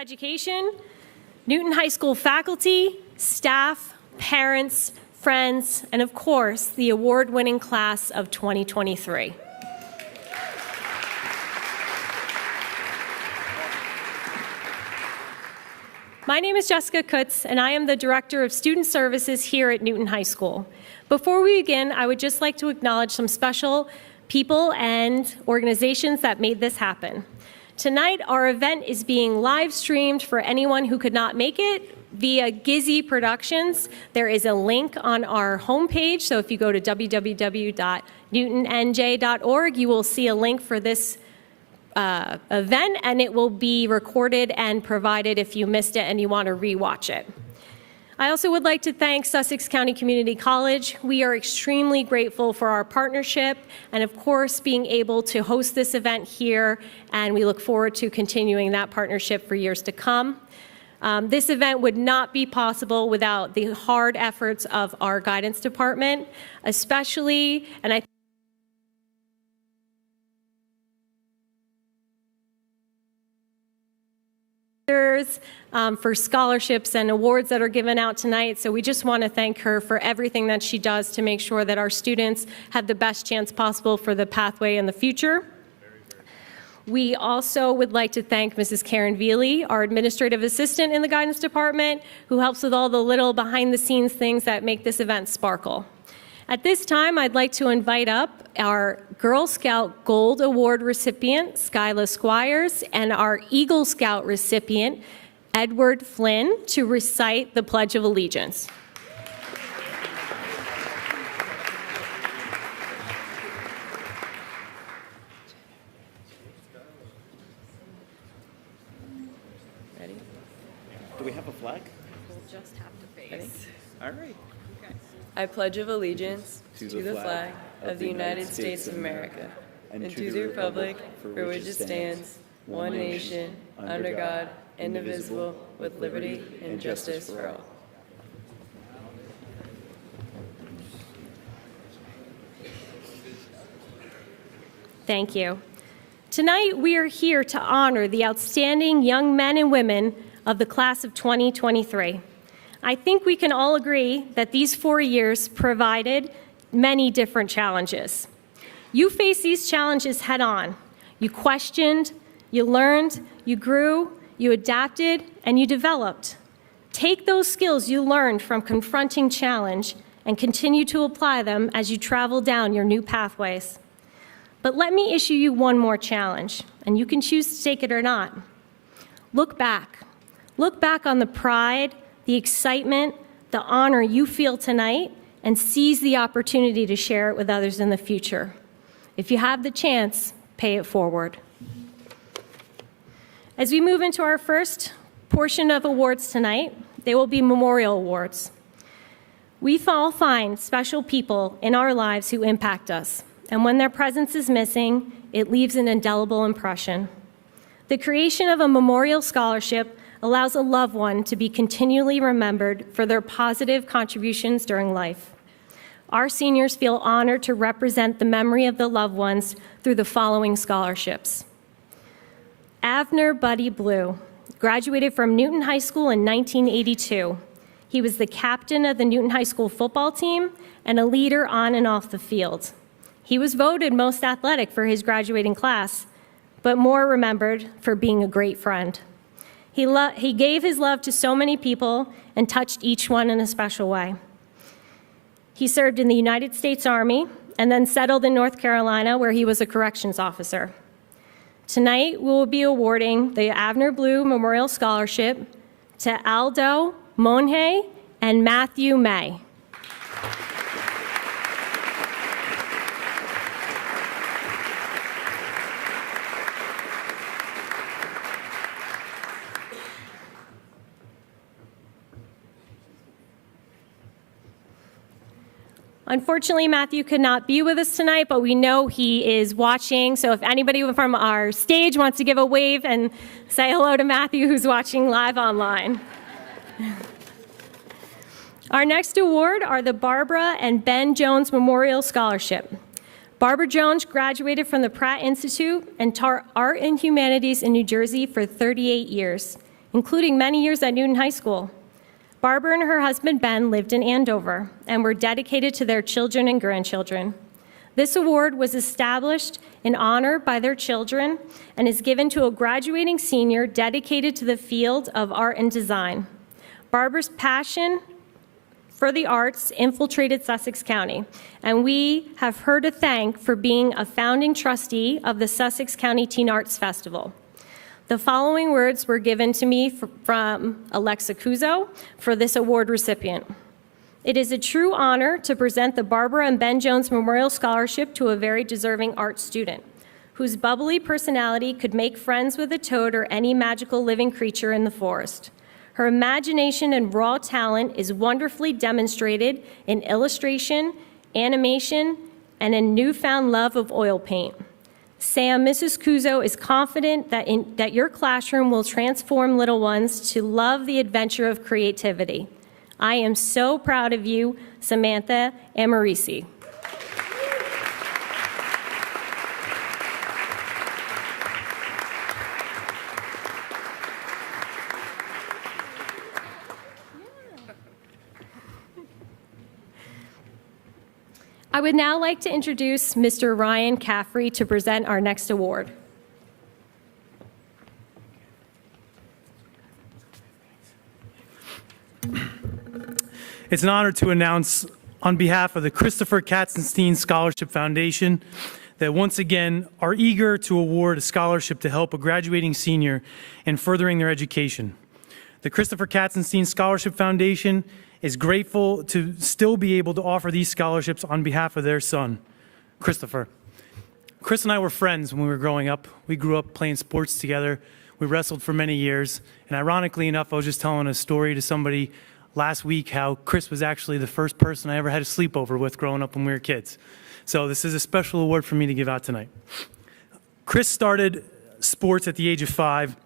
Education, Newton High School faculty, staff, parents, friends, and of course, the award-winning class of 2023. My name is Jessica Kutz, and I am the Director of Student Services here at Newton High School. Before we begin, I would just like to acknowledge some special people and organizations that made this happen. Tonight, our event is being live streamed for anyone who could not make it via Gizzy Productions. There is a link on our homepage, so if you go to www.newtonnj.org, you will see a link for this event, and it will be recorded and provided if you missed it and you want to rewatch it. I also would like to thank Sussex County Community College. We are extremely grateful for our partnership and, of course, being able to host this event here, and we look forward to continuing that partnership for years to come. This event would not be possible without the hard efforts of our guidance department, especially, and I for scholarships and awards that are given out tonight. So we just want to thank her for everything that she does to make sure that our students have the best chance possible for the pathway in the future. We also would like to thank Mrs. Karen Veely, our administrative assistant in the guidance department, who helps with all the little behind-the-scenes things that make this event sparkle. At this time, I'd like to invite up our Girl Scout Gold Award recipient, Skyla Squires, and our Eagle Scout recipient, Edward Flynn, to recite the Pledge of Allegiance. Ready? Do we have a flag? We'll just have to face. Ready? All right. I pledge allegiance to the flag of the United States of America and to the republic for which it stands, one nation, under God, indivisible, with liberty and justice for all. Thank you. Tonight, we are here to honor the outstanding young men and women of the class of 2023. I think we can all agree that these 4 years provided many different challenges. You faced these challenges head on. You questioned, you learned, you grew, you adapted, and you developed. Take those skills you learned from confronting challenge and continue to apply them as you travel down your new pathways. But let me issue you one more challenge, and you can choose to take it or not. Look back. Look back on the pride, the excitement, the honor you feel tonight, and seize the opportunity to share it with others in the future. If you have the chance, pay it forward. As we move into our first portion of awards tonight, they will be memorial awards. We all find special people in our lives who impact us, and when their presence is missing, it leaves an indelible impression. The creation of a memorial scholarship allows a loved one to be continually remembered for their positive contributions during life. Our seniors feel honored to represent the memory of the loved ones through the following scholarships. Avner Buddy Blue graduated from Newton High School in 1982. He was the captain of the Newton High School football team and a leader on and off the field. He was voted most athletic for his graduating class, but more remembered for being a great friend. He gave his love to so many people and touched each one in a special way. He served in the United States Army and then settled in North Carolina, where he was a corrections officer. Tonight, we will be awarding the Avner Blue Memorial Scholarship to Aldo Monhe and Matthew May. Unfortunately, Matthew could not be with us tonight, but we know he is watching. So if anybody from our stage wants to give a wave and say hello to Matthew, who's watching live online. Our next award are the Barbara and Ben Jones Memorial Scholarship. Barbara Jones graduated from the Pratt Institute and taught art and humanities in New Jersey for 38 years. including many years at Newton High School. Barbara and her husband Ben lived in Andover and were dedicated to their children and grandchildren. This award was established in honor by their children and is given to a graduating senior dedicated to the field of art and design. Barbara's passion for the arts infiltrated Sussex County, and we have her to thank for being a founding trustee of the Sussex County Teen Arts Festival. The following words were given to me from Alexa Kuzo for this award recipient. It is a true honor to present the Barbara and Ben Jones Memorial Scholarship to a very deserving art student, whose bubbly personality could make friends with a toad or any magical living creature in the forest. Her imagination and raw talent is wonderfully demonstrated in illustration, animation, and a newfound love of oil paint. Sam, Mrs. Kuzo is confident that your classroom will transform little ones to love the adventure of creativity. I am so proud of you, Samantha Amarisi. I would now like to introduce Mr. Ryan Caffrey to present our next award. It's an honor to announce on behalf of the Christopher Katzenstein Scholarship Foundation that once again are eager to award a scholarship to help a graduating senior in furthering their education. The Christopher Katzenstein Scholarship Foundation is grateful to still be able to offer these scholarships on behalf of their son, Christopher. Chris and I were friends when we were growing up. We grew up playing sports together. We wrestled for many years. And ironically enough, I was just telling a story to somebody last week how Chris was actually the first person I ever had a sleepover with growing up when we were kids. So this is a special award for me to give out tonight. Chris started sports at the age of 5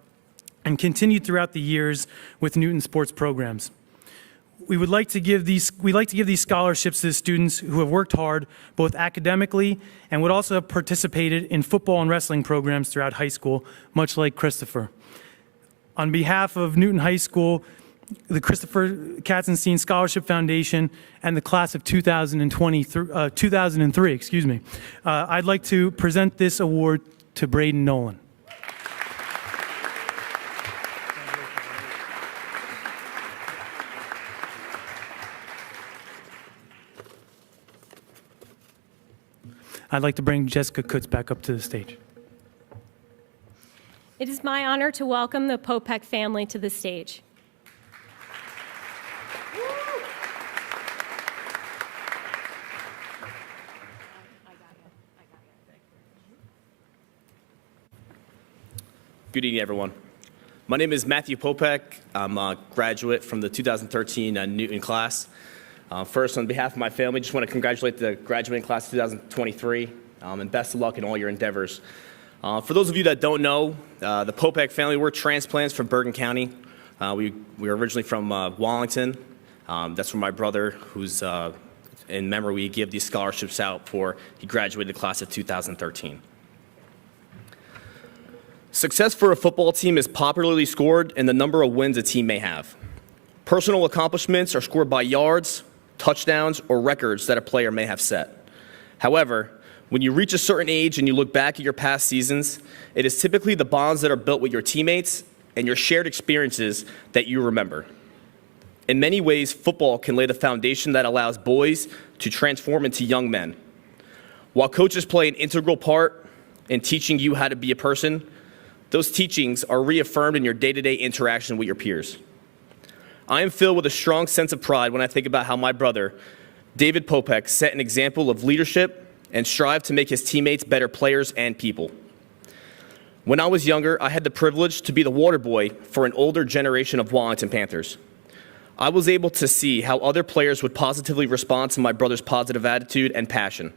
and continued throughout the years with Newton sports programs. We like to give these scholarships to the students who have worked hard, both academically and would also have participated in football and wrestling programs throughout high school, much like Christopher. On behalf of Newton High School, the Christopher Katzenstein Scholarship Foundation, and the class of 2003, I'd like to present this award to Braden Nolan. I'd like to bring Jessica Kutz back up to the stage. It is my honor to welcome the Popek family to the stage. Good evening, everyone. My name is Matthew Popek. I'm a graduate from the 2013 Newton class. First, on behalf of my family, just want to congratulate the graduating class of 2023, and best of luck in all your endeavors. For those of you that don't know, the Popek family, we're transplants from Bergen County. We were originally from Wallington. That's where my brother, who's in memory, we give these scholarships out for. He graduated the class of 2013. Success for a football team is popularly scored in the number of wins a team may have. Personal accomplishments are scored by yards, touchdowns, or records that a player may have set. However, when you reach a certain age and you look back at your past seasons, it is typically the bonds that are built with your teammates and your shared experiences that you remember. In many ways, football can lay the foundation that allows boys to transform into young men. While coaches play an integral part in teaching you how to be a person, those teachings are reaffirmed in your day-to-day interaction with your peers. I am filled with a strong sense of pride when I think about how my brother, David Popek, set an example of leadership and strived to make his teammates better players and people. When I was younger, I had the privilege to be the water boy for an older generation of Wallington Panthers. I was able to see how other players would positively respond to my brother's positive attitude and passion.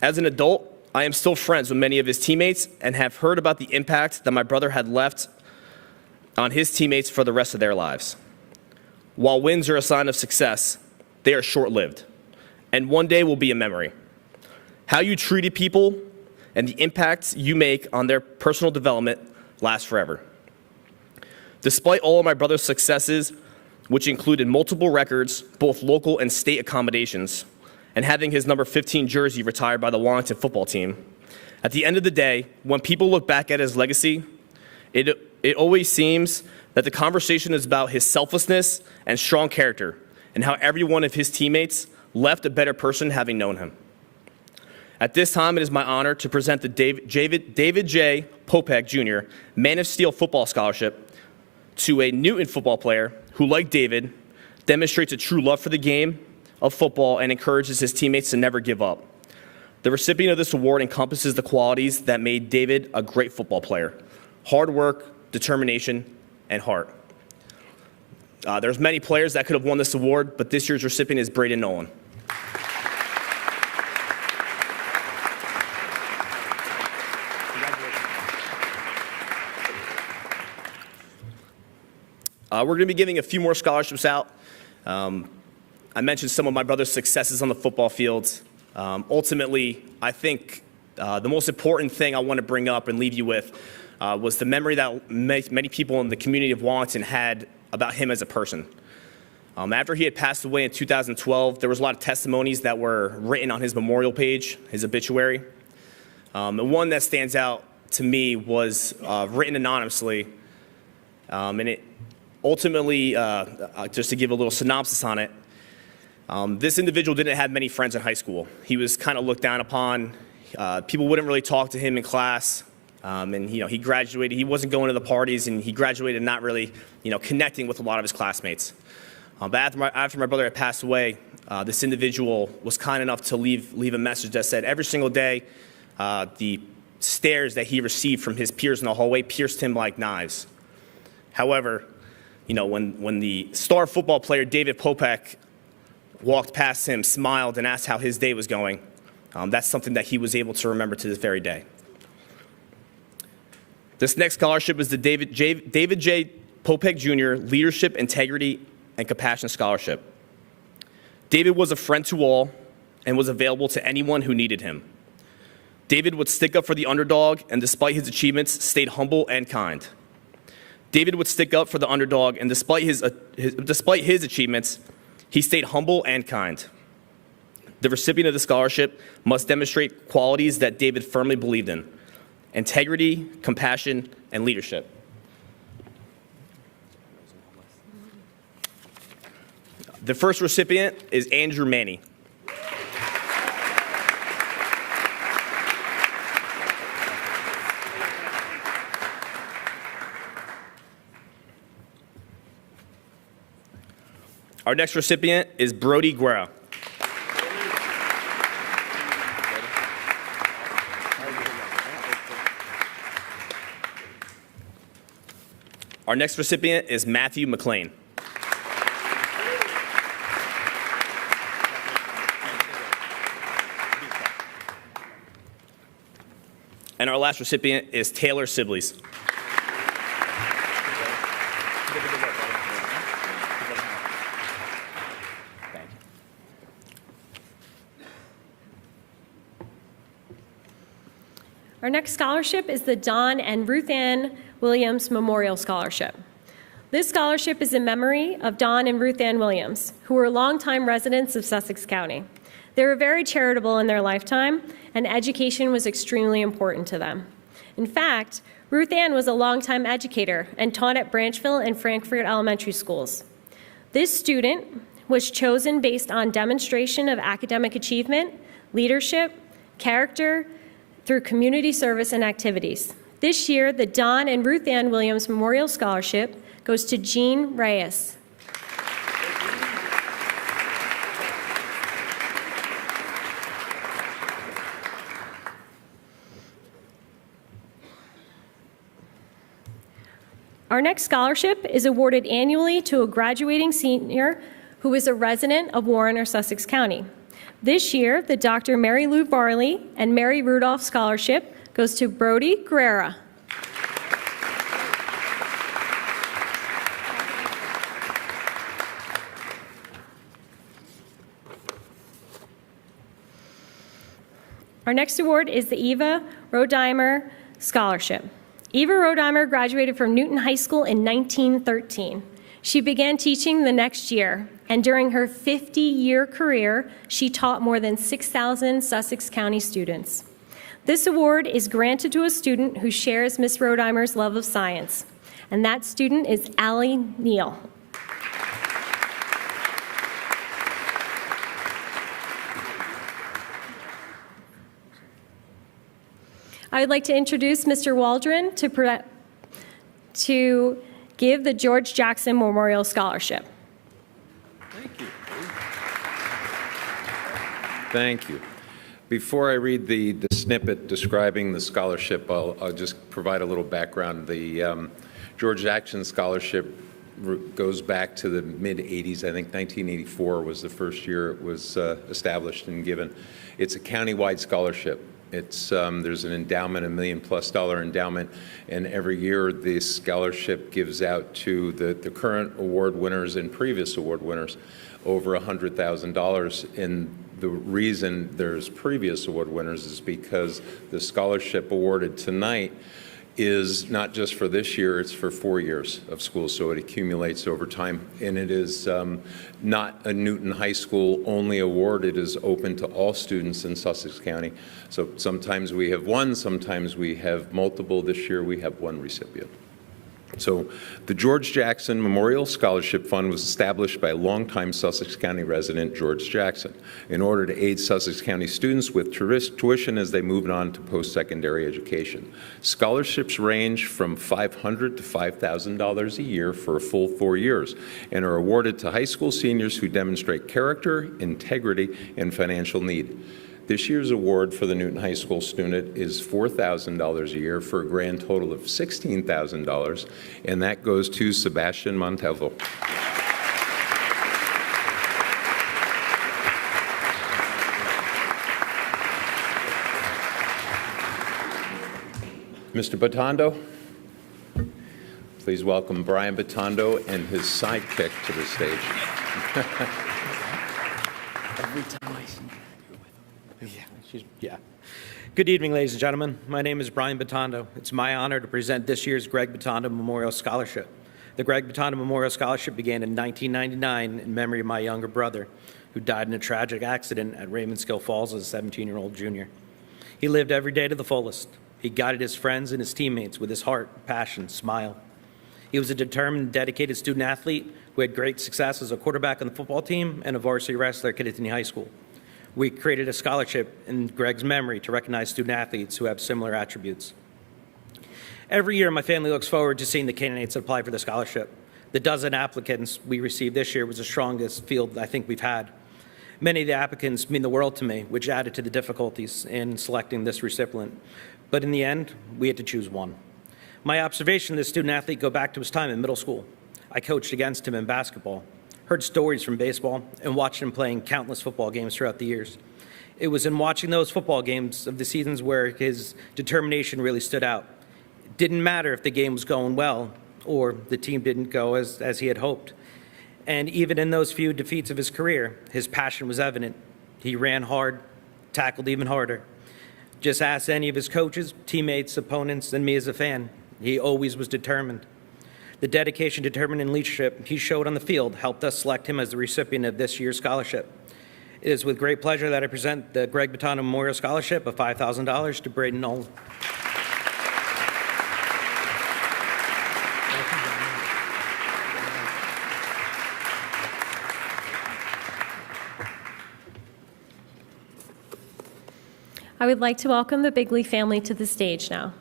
As an adult, I am still friends with many of his teammates and have heard about the impact that my brother had left on his teammates for the rest of their lives. While wins are a sign of success, they are short-lived, and one day will be a memory. How you treated people and the impacts you make on their personal development last forever. Despite all of my brother's successes, which included multiple records, both local and state accommodations, and having his number 15 jersey retired by the Washington football team, at the end of the day, when people look back at his legacy, it always seems that the conversation is about his selflessness and strong character, and how every one of his teammates left a better person having known him. At this time, it is my honor to present the David J. Popek Jr. Man of Steel Football Scholarship to a Newton football player who, like David, demonstrates a true love for the game of football and encourages his teammates to never give up. The recipient of this award encompasses the qualities that made David a great football player: hard work, determination, and heart. There's many players that could have won this award, but this year's recipient is Braden Nolan. We're going to be giving a few more scholarships out. I mentioned some of my brother's successes on the football field. Ultimately, I think the most important thing I want to bring up and leave you with was the memory that many people in the community of Wallington had about him as a person. After he had passed away in 2012, there was a lot of testimonies that were written on his memorial page, his obituary. The one that stands out to me was written anonymously, and it ultimately, just to give a little synopsis on it, this individual didn't have many friends in high school. He was kind of looked down upon. People wouldn't really talk to him in class. And he graduated. He wasn't going to the parties, and he graduated not really, connecting with a lot of his classmates. But after my brother had passed away, this individual was kind enough to leave a message that said every single day, the stares that he received from his peers in the hallway pierced him like knives. However, when the star football player David Popek walked past him, smiled, and asked how his day was going, that's something that he was able to remember to this very day. This next scholarship is the David J. Popek Jr. Leadership, Integrity, and Compassion Scholarship. David was a friend to all and was available to anyone who needed him. David would stick up for the underdog, and despite his achievements, stayed humble and kind. David would stick up for the underdog, and despite his achievements, he stayed humble and kind. The recipient of the scholarship must demonstrate qualities that David firmly believed in: integrity, compassion, and leadership. The first recipient is Andrew Manny. Our next recipient is Brody Guerra. Our next recipient is Matthew McLean. And our last recipient is Taylor Sibley's. Our next scholarship is the Don and Ruth Ann Williams Memorial Scholarship. This scholarship is in memory of Don and Ruth Ann Williams, who were longtime residents of Sussex County. They were very charitable in their lifetime, and education was extremely important to them. In fact, Ruth Ann was a longtime educator and taught at Branchville and Frankfurt elementary schools. This student was chosen based on demonstration of academic achievement, leadership, character, through community service and activities. This year, the Don and Ruth Ann Williams Memorial Scholarship goes to Jean Reyes. Our next scholarship is awarded annually to a graduating senior who is a resident of Warren or Sussex County. This year, the Dr. Mary Lou Barley and Mary Rudolph Scholarship goes to Brody Guerra. Our next award is the Eva Rodimer Scholarship. Eva Rodheimer graduated from Newton High School in 1913. She began teaching the next year, and during her 50-year career, she taught more than 6,000 Sussex County students. This award is granted to a student who shares Miss Rodheimer's love of science, and that student is Allie Neal. I would like to introduce Mr. Waldron to give the George Jackson Memorial Scholarship. Thank you. Thank you. Before I read the snippet describing the scholarship, I'll just provide a little background. The George Jackson Scholarship goes back to the mid-'80s. I think 1984 was the first year it was established and given. It's a countywide scholarship. It's, there's an endowment, $1 million+ endowment, and every year this scholarship gives out to the current award winners and previous award winners over $100,000. And the reason there's previous award winners is because the scholarship awarded tonight is not just for this year, it's for 4 years of school, so it accumulates over time. And it is not a Newton High School only award, it is open to all students in Sussex County. So sometimes we have one, sometimes we have multiple. This year we have one recipient. So the George Jackson Memorial Scholarship Fund was established by longtime Sussex County resident George Jackson in order to aid Sussex County students with tuition as they moved on to post-secondary education. Scholarships range from $500 to $5,000 a year for a full 4 years and are awarded to high school seniors who demonstrate character, integrity, and financial need. This year's award for the Newton High School student is $4,000 a year for a grand total of $16,000, and that goes to Sebastian Montalvo. Mr. Batondo, please welcome Brian Batondo and his sidekick to the stage. Every time I see Yeah. Good evening, ladies and gentlemen. My name is Brian Batondo. It's my honor to present this year's Greg Batondo Memorial Scholarship. The Greg Batondo Memorial Scholarship began in 1999 in memory of my younger brother, who died in a tragic accident at Ravenskill Falls as a 17-year-old junior. He lived every day to the fullest. He guided his friends and his teammates with his heart, passion, smile. He was a determined, dedicated student athlete who had great success as a quarterback on the football team and a varsity wrestler at Kittatinny High School. We created a scholarship in Greg's memory to recognize student athletes who have similar attributes. Every year, my family looks forward to seeing the candidates that apply for the scholarship. The dozen applicants we received this year was the strongest field I think we've had. Many of the applicants mean the world to me, which added to the difficulties in selecting this recipient. But in the end, we had to choose one. My observation of this student athlete go back to his time in middle school. I coached against him in basketball, heard stories from baseball, and watched him playing countless football games throughout the years. It was in watching those football games of the seasons where his determination really stood out. It didn't matter if the game was going well or the team didn't go as he had hoped. And even in those few defeats of his career, his passion was evident. He ran hard, tackled even harder. Just ask any of his coaches, teammates, opponents, and me as a fan. He always was determined. The dedication, determination, and leadership he showed on the field helped us select him as the recipient of this year's scholarship. It is with great pleasure that I present the Greg Batondo Memorial Scholarship of $5,000 to Braden Nolan. I would like to welcome the Bigley family to the stage now.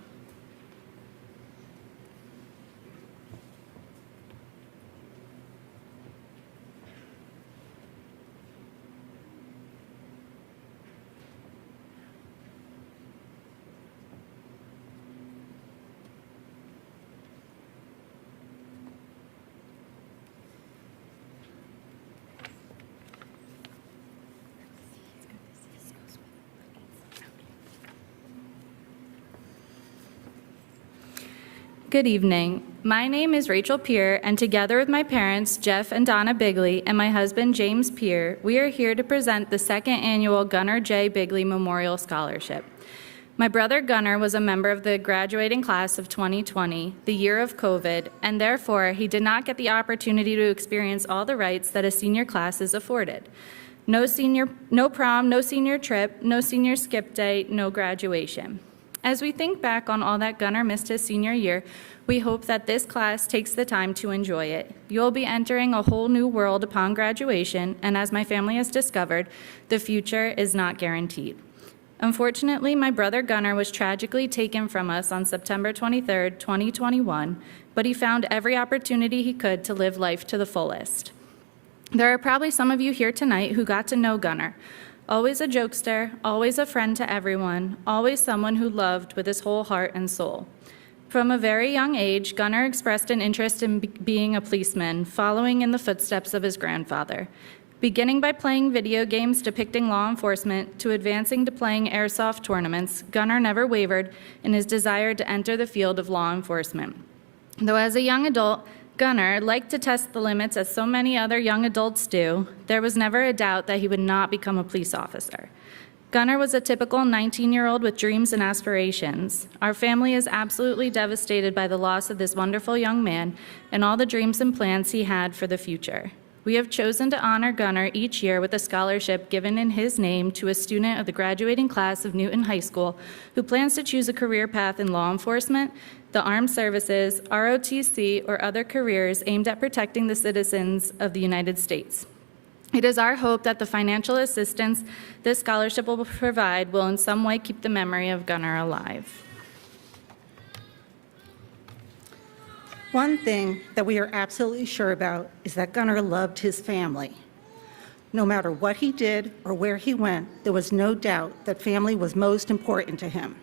Good evening. My name is Rachel Peer, and together with my parents, Jeff and Donna Bigley, and my husband, James Peer, we are here to present the second annual Gunnar J. Bigley Memorial Scholarship. My brother Gunnar was a member of the graduating class of 2020, the year of COVID, and therefore he did not get the opportunity to experience all the rights that a senior class is afforded. No prom, no senior trip, no senior skip day, no graduation. As we think back on all that Gunnar missed his senior year, we hope that this class takes the time to enjoy it. You'll be entering a whole new world upon graduation, and as my family has discovered, the future is not guaranteed. Unfortunately, my brother Gunnar was tragically taken from us on September 23, 2021, but he found every opportunity he could to live life to the fullest. There are probably some of you here tonight who got to know Gunnar. Always a jokester, always a friend to everyone, always someone who loved with his whole heart and soul. From a very young age, Gunnar expressed an interest in being a policeman, following in the footsteps of his grandfather. Beginning by playing video games depicting law enforcement to advancing to playing airsoft tournaments, Gunnar never wavered in his desire to enter the field of law enforcement. Though as a young adult, Gunnar liked to test the limits as so many other young adults do, there was never a doubt that he would not become a police officer. Gunnar was a typical 19-year-old with dreams and aspirations. Our family is absolutely devastated by the loss of this wonderful young man and all the dreams and plans he had for the future. We have chosen to honor Gunnar each year with a scholarship given in his name to a student of the graduating class of Newton High School who plans to choose a career path in law enforcement, the armed services, ROTC, or other careers aimed at protecting the citizens of the United States. It is our hope that the financial assistance this scholarship will provide will in some way keep the memory of Gunnar alive. One thing that we are absolutely sure about is that Gunnar loved his family. No matter what he did or where he went, there was no doubt that family was most important to him.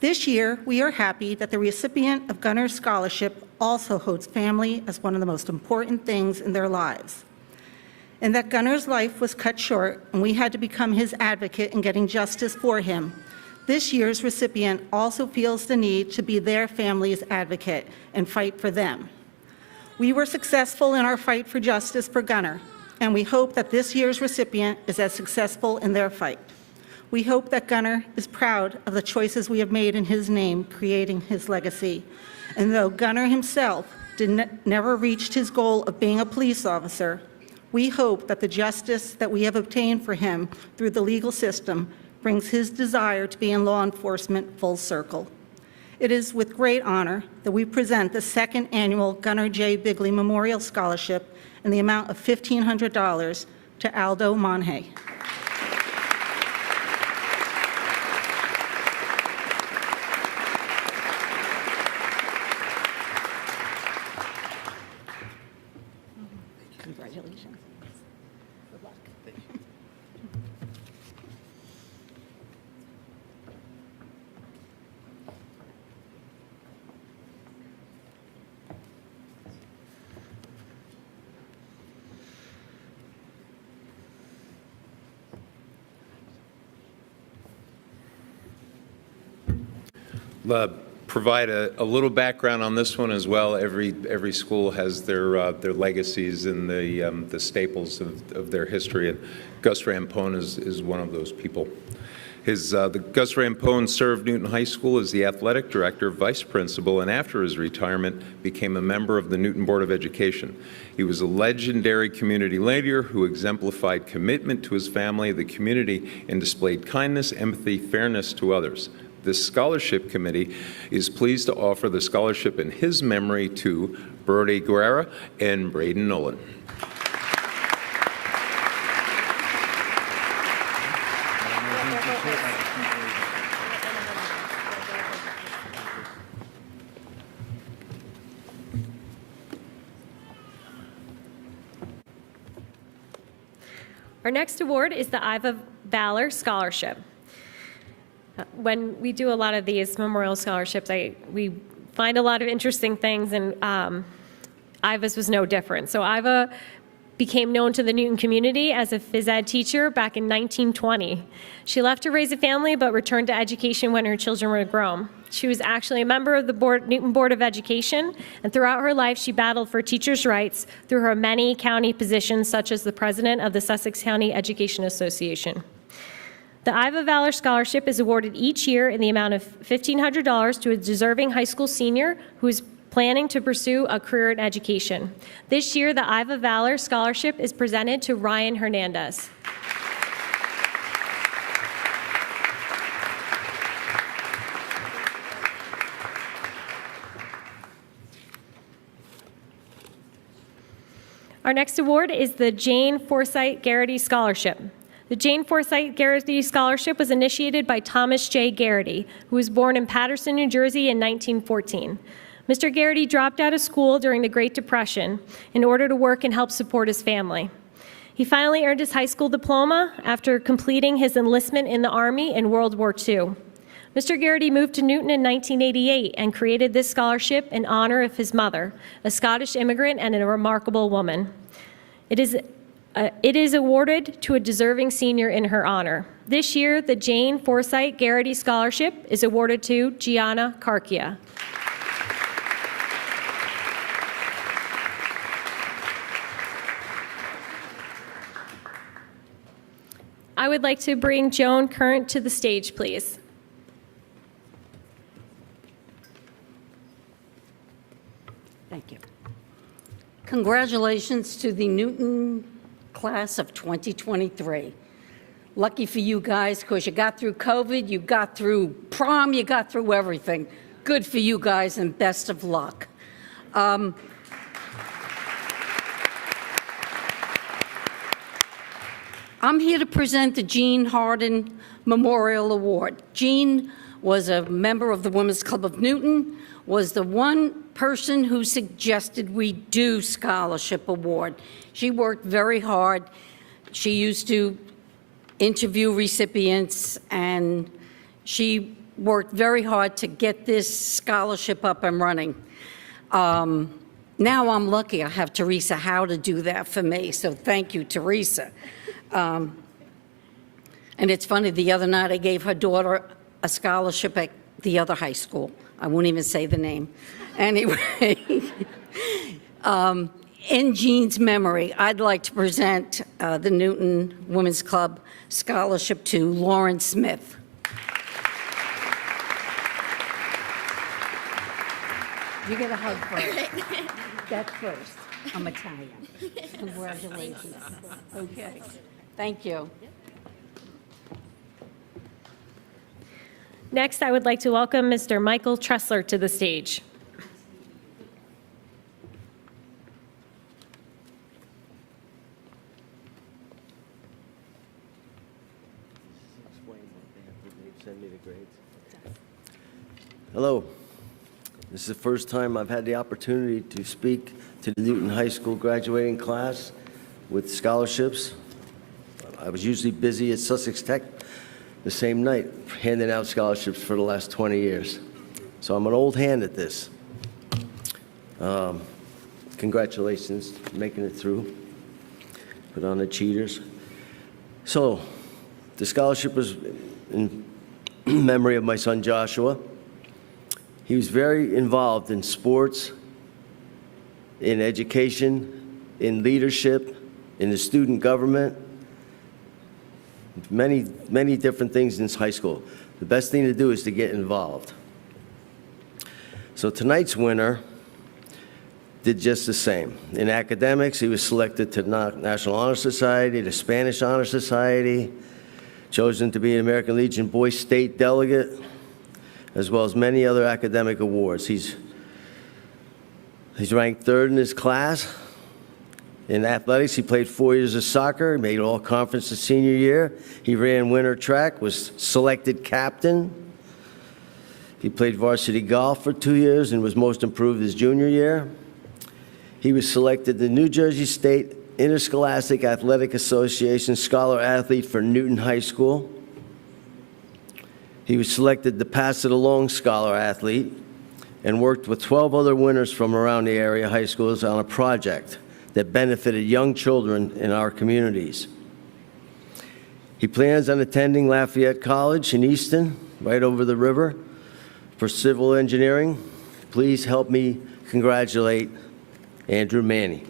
This year, we are happy that the recipient of Gunnar's scholarship also holds family as one of the most important things in their lives. And that Gunnar's life was cut short and we had to become his advocate in getting justice for him. This year's recipient also feels the need to be their family's advocate and fight for them. We were successful in our fight for justice for Gunnar, and we hope that this year's recipient is as successful in their fight. We hope that Gunnar is proud of the choices we have made in his name, creating his legacy. And though Gunnar himself never reached his goal of being a police officer, we hope that the justice that we have obtained for him through the legal system brings his desire to be in law enforcement full circle. It is with great honor that we present the second annual Gunnar J. Bigley Memorial Scholarship in the amount of $1,500 to Aldo Monhe. Congratulations. Good luck. Provide a little background on this one as well. Every school has their legacies and the staples of their history, and Gus Rampone is one of those people. Gus Rampone served Newton High School as the athletic director, vice principal, and after his retirement became a member of the Newton Board of Education. He was a legendary community leader who exemplified commitment to his family, the community, and displayed kindness, empathy, fairness to others. This scholarship committee is pleased to offer the scholarship in his memory to Brody Guerra and Braden Nolan. Our next award is the Iva Valor Scholarship. When we do a lot of these memorial scholarships, we find a lot of interesting things, and Iva's was no different. So Iva became known to the Newton community as a phys ed teacher back in 1920. She left to raise a family, but returned to education when her children were grown. She was actually a member of the Newton Board of Education, and throughout her life, she battled for teachers' rights through her many county positions, such as the president of the Sussex County Education Association. The Iva Valor Scholarship is awarded each year in the amount of $1,500 to a deserving high school senior who is planning to pursue a career in education. This year, the Iva Valor Scholarship is presented to Ryan Hernandez. Our next award is the Jane Forsythe Garrity Scholarship. The Jane Forsythe Garrity Scholarship was initiated by Thomas J. Garrity, who was born in Paterson, New Jersey in 1914. Mr. Garrity dropped out of school during the Great Depression in order to work and help support his family. He finally earned his high school diploma after completing his enlistment in the Army in World War II. Mr. Garrity moved to Newton in 1988 and created this scholarship in honor of his mother, a Scottish immigrant and a remarkable woman. It is awarded to a deserving senior in her honor. This year, the Jane Forsythe Garrity Scholarship is awarded to Gianna Carchia. I would like to bring Joan Current to the stage, please. Thank you. Congratulations to the Newton class of 2023. Lucky for you guys, because you got through COVID, you got through prom, you got through everything. Good for you guys, and best of luck. I'm here to present the Jean Harden Memorial Award. Jean was a member of the Women's Club of Newton, was the one person who suggested we do scholarship award. She worked very hard. She used to interview recipients, and she worked very hard to get this scholarship up and running. Now I'm lucky I have Teresa Howe to do that for me, so thank you, Teresa. And it's funny, the other night I gave her daughter a scholarship at the other high school. I won't even say the name. Anyway, in Jean's memory, I'd like to present the Newton Women's Club Scholarship to Lauren Smith. You get a hug first. That's first. I'm Italian. Congratulations. Okay. Thank you. Next, I would like to welcome Mr. Michael Tressler to the stage. Hello. This is the first time I've had the opportunity to speak to the Newton High School graduating class with scholarships. I was usually busy at Sussex Tech the same night, handing out scholarships for the last 20 years. So I'm an old hand at this. Congratulations for making it through. Put on the cheaters. So the scholarship was in memory of my son Joshua. He was very involved in sports, in education, in leadership, in the student government, many different things in high school. The best thing to do is to get involved. So tonight's winner did just the same. In academics, he was selected to National Honor Society, the Spanish Honor Society, chosen to be an American Legion Boy State Delegate, as well as many other academic awards. He's ranked third in his class. In athletics, he played 4 years of soccer, made all-conference his senior year. He ran winter track, was selected captain. He played varsity golf for 2 years and was most improved his junior year. He was selected the New Jersey State Interscholastic Athletic Association Scholar Athlete for Newton High School. He was selected the Pass It Along Scholar Athlete and worked with 12 other winners from around the area high schools on a project that benefited young children in our communities. He plans on attending Lafayette College in Easton, right over the river, for civil engineering. Please help me congratulate Andrew Manny.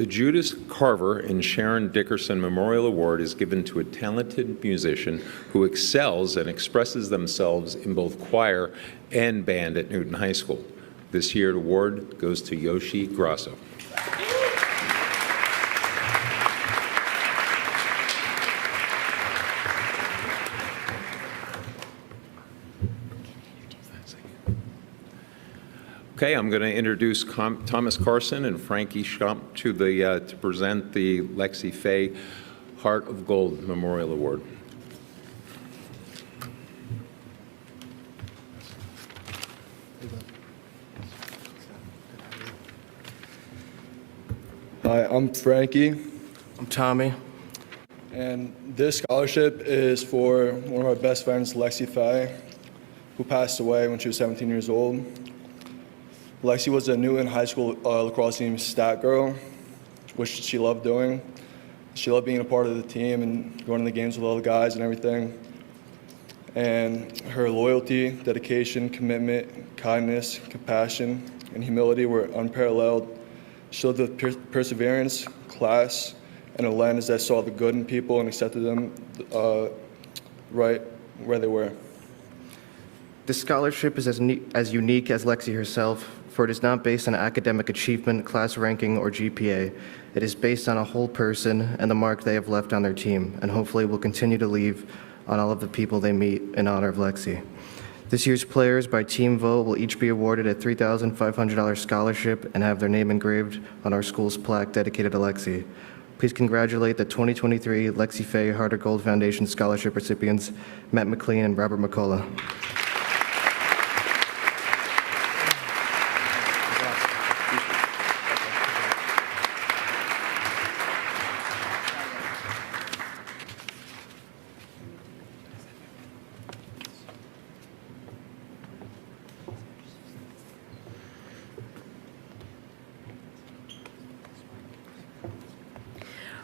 The Judith Carver and Sharon Dickerson Memorial Award is given to a talented musician who excels and expresses themselves in both choir and band at Newton High School. This year's award goes to Yoshi Grasso. Okay, I'm going to introduce Thomas Carson and Frankie Schump to present the Lexi Fay Heart of Gold Memorial Award. Hi, I'm Frankie, I'm Tommy. and this scholarship is for one of our best friends, Lexi Fay, who passed away when she was 17 years old. Lexi was a Newton High School lacrosse team stat girl, which she loved doing. She loved being a part of the team and going to the games with all the guys and everything. And her loyalty, dedication, commitment, kindness, compassion, and humility were unparalleled. She showed the perseverance, class, and a lens that saw the good in people and accepted them right where they were. This scholarship is as unique as Lexi herself, for it is not based on academic achievement, class ranking, or GPA. It is based on a whole person and the mark they have left on their team, and hopefully will continue to leave on all of the people they meet in honor of Lexi. This year's players, by team vote, will each be awarded a $3,500 scholarship and have their name engraved on our school's plaque dedicated to Lexi. Please congratulate the 2023 Lexi Fay Heart of Gold Foundation Scholarship recipients, Matt McLean and Robert McCullough.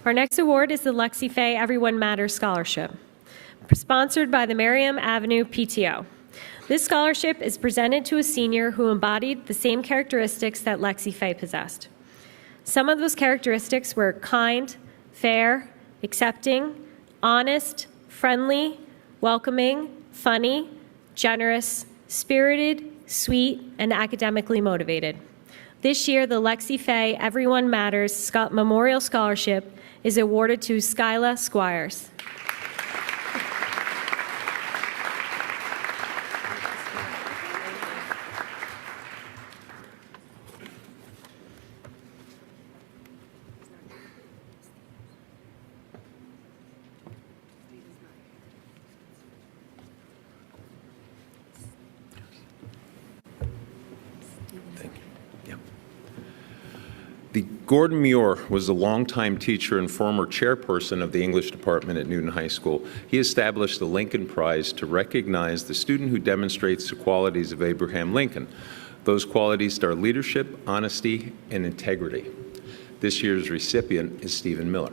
Our next award is the Lexi Fay Everyone Matters Scholarship, sponsored by the Merriam Avenue PTO. This scholarship is presented to a senior who embodied the same characteristics that Lexi Fay possessed. Some of those characteristics were kind, fair, accepting, honest, friendly, welcoming, funny, generous, spirited, sweet, and academically motivated. This year, the Lexi Fay Everyone Matters Memorial Scholarship is awarded to Skyla Squires. Gordon Muir was a longtime teacher and former chairperson of the English department at Newton High School. He established the Lincoln Prize to recognize the student who demonstrates the qualities of Abraham Lincoln. Those qualities are leadership, honesty, and integrity. This year's recipient is Stephen Miller.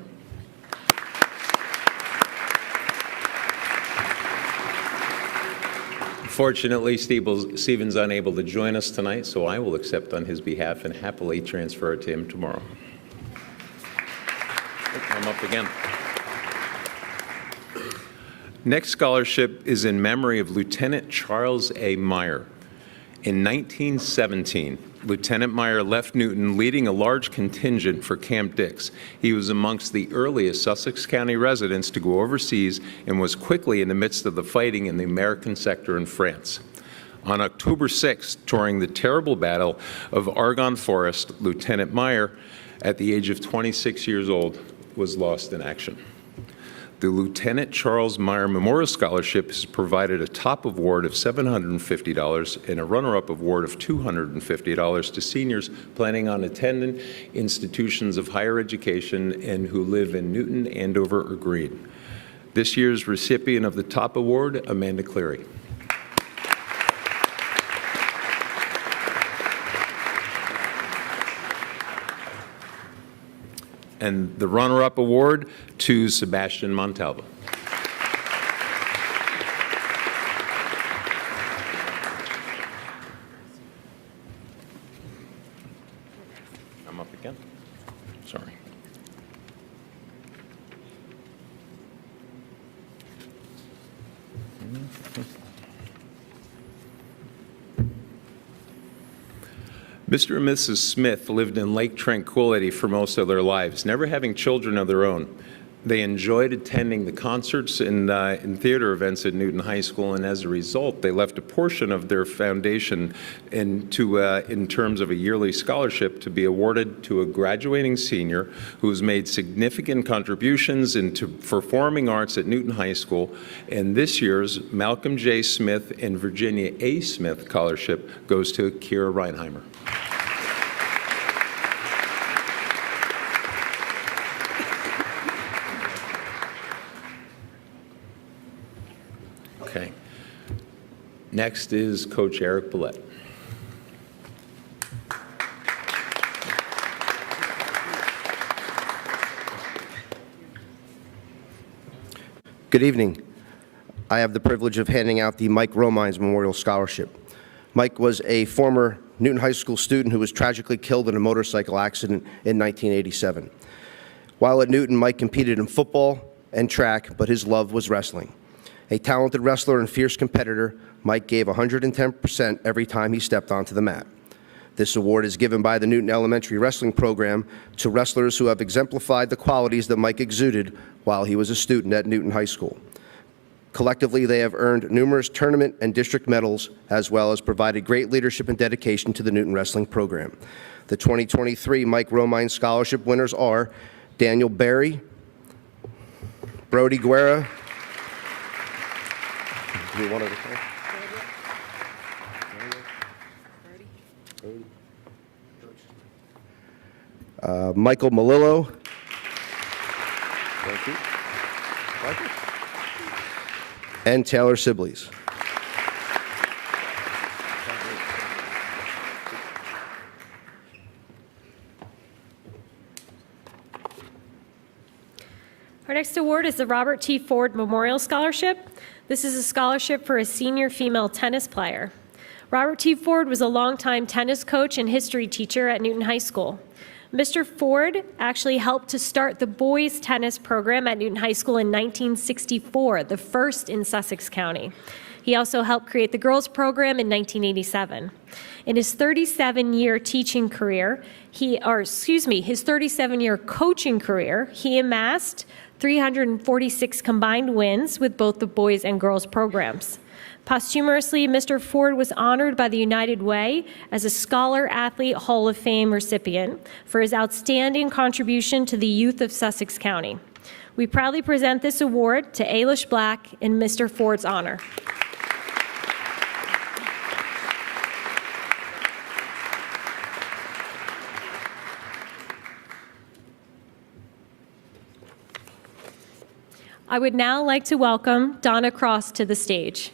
Fortunately, Stephen's unable to join us tonight, so I will accept on his behalf and happily transfer it to him tomorrow. I'm up again. Next scholarship is in memory of Lieutenant Charles A. Meyer. In 1917, Lieutenant Meyer left Newton leading a large contingent for Camp Dix. He was amongst the earliest Sussex County residents to go overseas and was quickly in the midst of the fighting in the American sector in France. On October 6th, during the terrible Battle of Argonne Forest, Lieutenant Meyer, at the age of 26 years old, was lost in action. The Lieutenant Charles Meyer Memorial Scholarship has provided a top award of $750 and a runner-up award of $250 to seniors planning on attending institutions of higher education and who live in Newton, Andover, or Greene. This year's recipient of the top award, Amanda Cleary. And the runner-up award to Sebastian Montalvo. I'm up again. Sorry. Mr. and Mrs. Smith lived in Lake Tranquility for most of their lives, never having children of their own. They enjoyed attending the concerts and theater events at Newton High School, and as a result, they left a portion of their foundation in terms of a yearly scholarship to be awarded to a graduating senior who has made significant contributions into performing arts at Newton High School. And this year's Malcolm J. Smith and Virginia A. Smith Scholarship goes to Kira Reinheimer. Okay. Next is Coach Eric Billette. Good evening. I have the privilege of handing out the Mike Romines Memorial Scholarship. Mike was a former Newton High School student who was tragically killed in a motorcycle accident in 1987. While at Newton, Mike competed in football and track, but his love was wrestling. A talented wrestler and fierce competitor, Mike gave 110% every time he stepped onto the mat. This award is given by the Newton Elementary Wrestling Program to wrestlers who have exemplified the qualities that Mike exuded while he was a student at Newton High School. Collectively, they have earned numerous tournament and district medals, as well as provided great leadership and dedication to the Newton Wrestling Program. The 2023 Mike Romine Scholarship winners are Daniel Berry, Brody Guerra, Michael Malillo. Thank you. And Taylor Sibley's. Our next award is the Robert T. Ford Memorial Scholarship. This is a scholarship for a senior female tennis player. Robert T. Ford was a longtime tennis coach and history teacher at Newton High School. Mr. Ford actually helped to start the boys' tennis program at Newton High School in 1964, the first in Sussex County. He also helped create the girls' program in 1987. In his 37-year teaching career, his 37-year coaching career, he amassed 346 combined wins with both the boys and girls programs. Posthumously, Mr. Ford was honored by the United Way as a Scholar Athlete Hall of Fame recipient for his outstanding contribution to the youth of Sussex County. We proudly present this award to Ailish Black in Mr. Ford's honor. I would now like to welcome Donna Cross to the stage.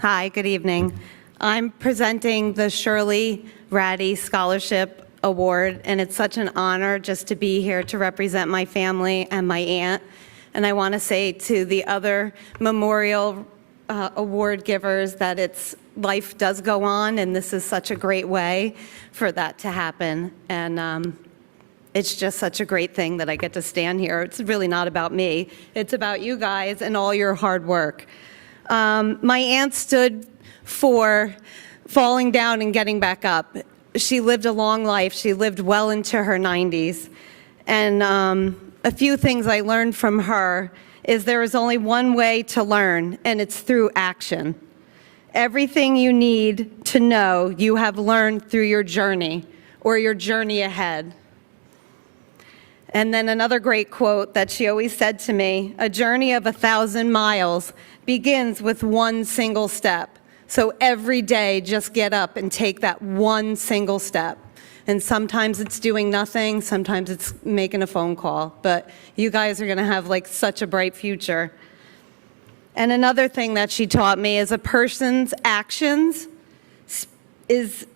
Hi, good evening. I'm presenting the Shirley Ratty Scholarship Award, and it's such an honor just to be here to represent my family and my aunt. And I want to say to the other memorial award givers that life does go on, and this is such a great way for that to happen. And it's just such a great thing that I get to stand here. It's really not about me. It's about you guys and all your hard work. My aunt stood for falling down and getting back up. She lived a long life. She lived well into her 90s. And a few things I learned from her is there is only one way to learn, and it's through action. Everything you need to know, you have learned through your journey or your journey ahead. And then another great quote that she always said to me, a journey of 1,000 miles begins with one single step. So every day, just get up and take that one single step. And sometimes it's doing nothing, sometimes it's making a phone call. But you guys are gonna have like such a bright future. And another thing that she taught me is a person's actions is,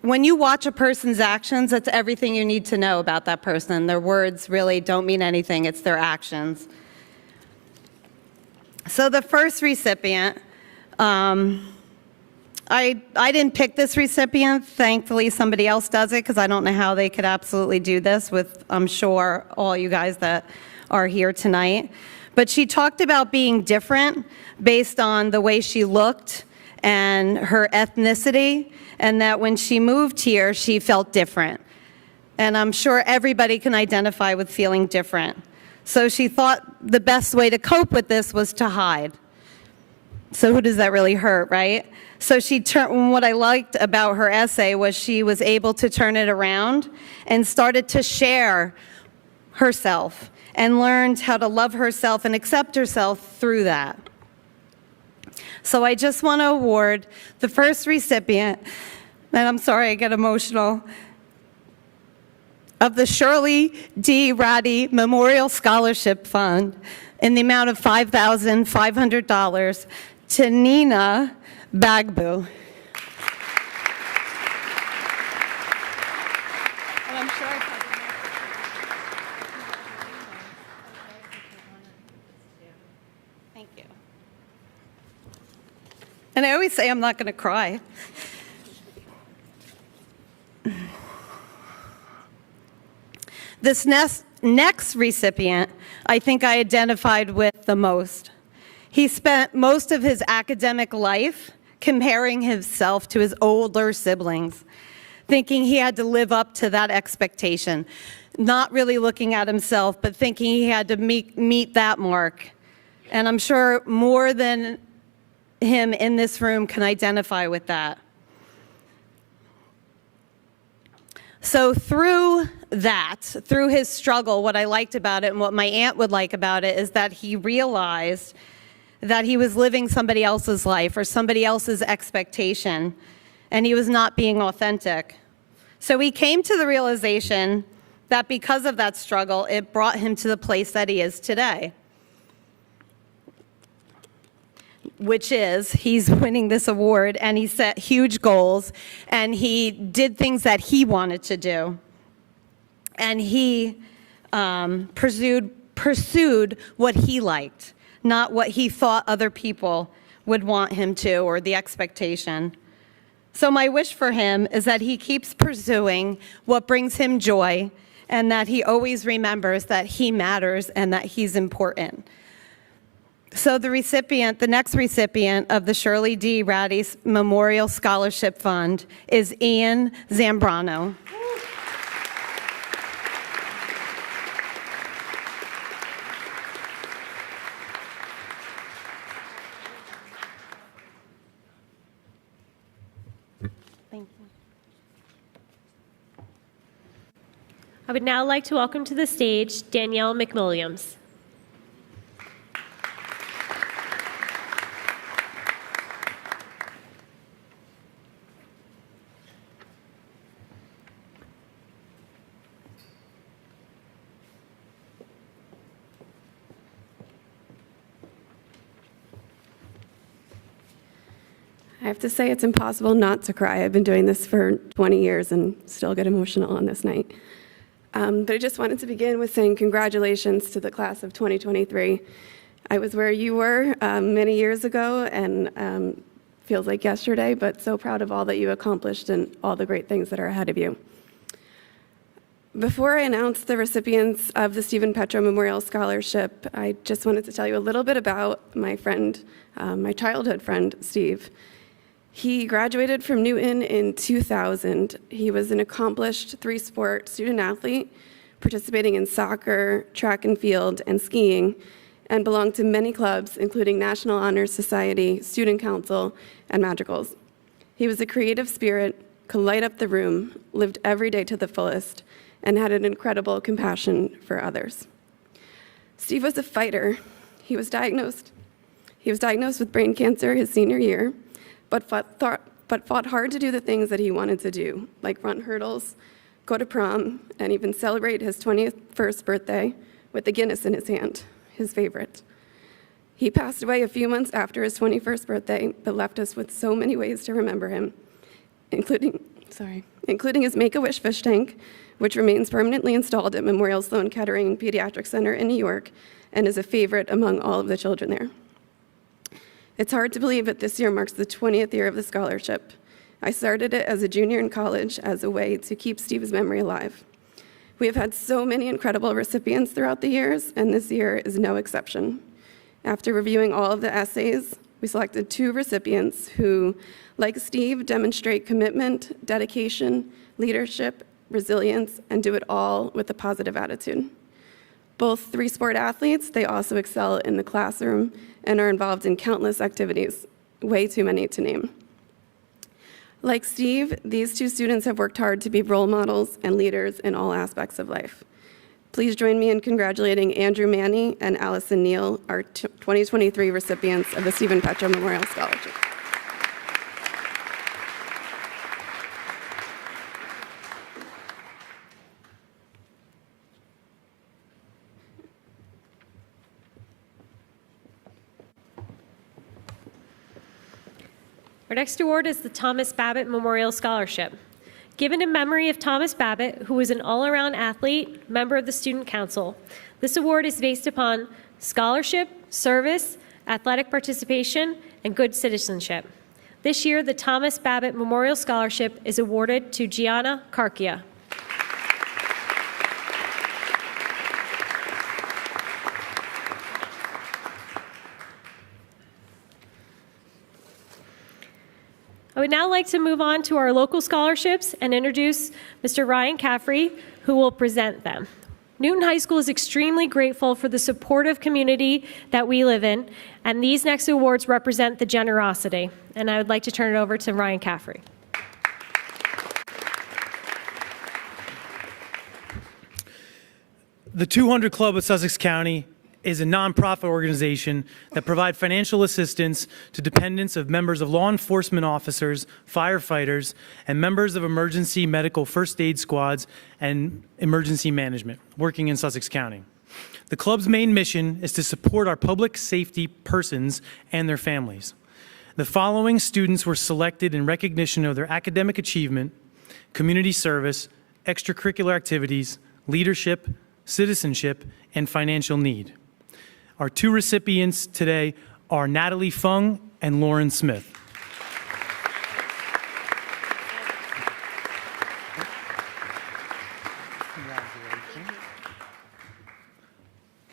when you watch a person's actions, that's everything you need to know about that person. Their words really don't mean anything, it's their actions. So the first recipient, I didn't pick this recipient. Thankfully, somebody else does it because I don't know how they could absolutely do this with, I'm sure, all you guys that are here tonight. But she talked about being different based on the way she looked and her ethnicity, and that when she moved here, she felt different. And I'm sure everybody can identify with feeling different. So she thought the best way to cope with this was to hide. So who does that really hurt, right? So what I liked about her essay was she was able to turn it around and started to share herself and learned how to love herself and accept herself through that. So I just want to award the first recipient, and I'm sorry I get emotional, of the Shirley D. Ratty Memorial Scholarship Fund in the amount of $5,500 to Nina Bagbu. Thank you. And I always say I'm not going to cry. This next recipient, I think I identified with the most. He spent most of his academic life comparing himself to his older siblings, thinking he had to live up to that expectation, not really looking at himself, but thinking he had to meet that mark. And I'm sure more than him in this room can identify with that. So through his struggle, what I liked about it and what my aunt would like about it is that he realized that he was living somebody else's life or somebody else's expectation, and he was not being authentic. So he came to the realization that because of that struggle, it brought him to the place that he is today, which is he's winning this award, and he set huge goals, and he did things that he wanted to do. And he pursued what he liked, not what he thought other people would want him to or the expectation. So my wish for him is that he keeps pursuing what brings him joy and that he always remembers that he matters and that he's important. So the next recipient of the Shirley D. Ratty Memorial Scholarship Fund is Ian Zambrano. Thank you. I would now like to welcome to the stage Danielle McWilliams. I have to say it's impossible not to cry. I've been doing this for 20 years and still get emotional on this night. But I just wanted to begin with saying congratulations to the class of 2023. I was where you were many years ago, and feels like yesterday, but so proud of all that you accomplished and all the great things that are ahead of you. Before I announce the recipients of the Stephen Petro Memorial Scholarship, I just wanted to tell you a little bit about my friend, my childhood friend, Steve. He graduated from Newton in 2000. He was an accomplished three-sport student athlete, participating in soccer, track and field, and skiing, and belonged to many clubs, including National Honor Society, Student Council, and Madrigals. He was a creative spirit, could light up the room, lived every day to the fullest, and had an incredible compassion for others. Steve was a fighter. He was diagnosed with brain cancer his senior year, but fought hard to do the things that he wanted to do, like run hurdles, go to prom, and even celebrate his 21st birthday with the Guinness in his hand, his favorite. He passed away a few months after his 21st birthday, but left us with so many ways to remember him, including his Make-A-Wish fish tank, which remains permanently installed at Memorial Sloan Kettering Pediatric Center in New York and is a favorite among all of the children there. It's hard to believe that this year marks the 20th year of the scholarship. I started it as a junior in college as a way to keep Steve's memory alive. We have had so many incredible recipients throughout the years, and this year is no exception. After reviewing all of the essays, we selected 2 recipients who, like Steve, demonstrate commitment, dedication, leadership, resilience, and do it all with a positive attitude. Both 3-sport athletes, they also excel in the classroom and are involved in countless activities, way too many to name. Like Steve, these 2 students have worked hard to be role models and leaders in all aspects of life. Please join me in congratulating Andrew Manny and Allison Neal, our 2023 recipients of the Stephen Petro Memorial Scholarship. Our next award is the Thomas Babbitt Memorial Scholarship. Given in memory of Thomas Babbitt, who was an all-around athlete, member of the Student Council. This award is based upon scholarship, service, athletic participation, and good citizenship. This year, the Thomas Babbitt Memorial Scholarship is awarded to Gianna Carchia. I would now like to move on to our local scholarships and introduce Mr. Ryan Caffrey, who will present them. Newton High School is extremely grateful for the supportive community that we live in, and these next awards represent the generosity. And I would like to turn it over to Ryan Caffrey. The 200 Club of Sussex County is a nonprofit organization that provides financial assistance to dependents of members of law enforcement officers, firefighters, and members of emergency medical first aid squads and emergency management working in Sussex County. The club's main mission is to support our public safety persons and their families. The following students were selected in recognition of their academic achievement, community service, extracurricular activities, leadership, citizenship, and financial need. Our 2 recipients today are Natalie Fung and Lauren Smith.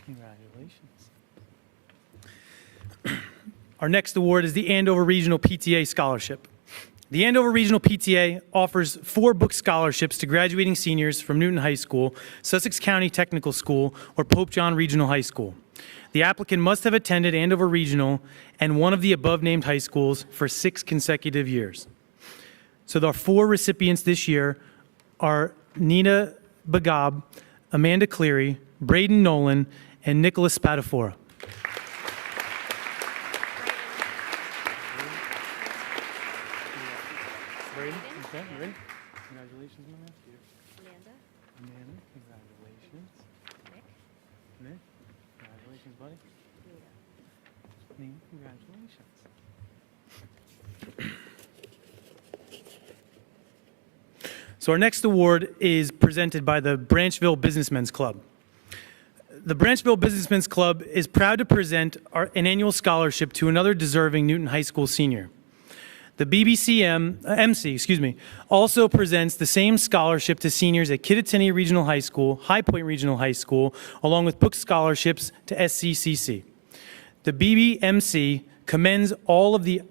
Congratulations. Our next award is the Andover Regional PTA Scholarship. The Andover Regional PTA offers 4 book scholarships to graduating seniors from Newton High School, Sussex County Technical School, or Pope John Regional High School. The applicant must have attended Andover Regional and one of the above-named high schools for 6 consecutive years. So the 4 recipients this year are Nina Bagab, Amanda Cleary, Braden Nolan, and Nicholas Spadafora. Braden, okay, you ready? Congratulations, my man. Amanda, congratulations. Nick, congratulations, buddy. Nina, congratulations. So our next award is presented by the Branchville Businessmen's Club. The Branchville Businessmen's Club is proud to present an annual scholarship to another deserving Newton High School senior. The MC also presents the same scholarship to seniors at Kittatinny Regional High School, High Point Regional High School, along with book scholarships to SCCC. The BBMC commends all the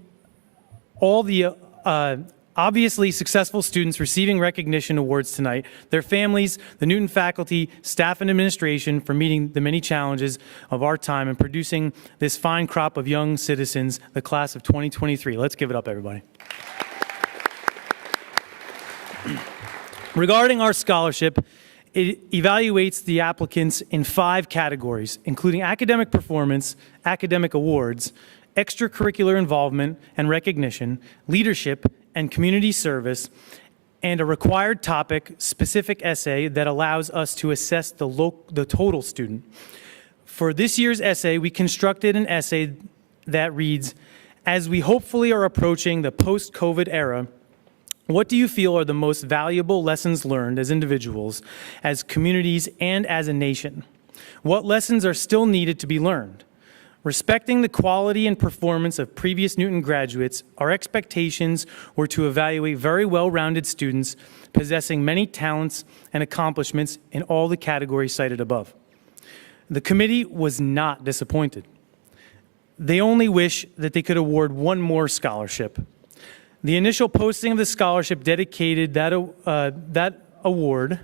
obviously successful students receiving recognition awards tonight, their families, the Newton faculty, staff, and administration for meeting the many challenges of our time and producing this fine crop of young citizens, the class of 2023. Let's give it up, everybody. Regarding our scholarship, it evaluates the applicants in 5 categories, including academic performance, academic awards, extracurricular involvement and recognition, leadership, and community service, and a required topic-specific essay that allows us to assess the total student. For this year's essay, we constructed an essay that reads, as we hopefully are approaching the post-COVID era, what do you feel are the most valuable lessons learned as individuals, as communities, and as a nation? What lessons are still needed to be learned? Respecting the quality and performance of previous Newton graduates, our expectations were to evaluate very well-rounded students possessing many talents and accomplishments in all the categories cited above. The committee was not disappointed. They only wish that they could award one more scholarship. The initial posting of the scholarship dedicated that award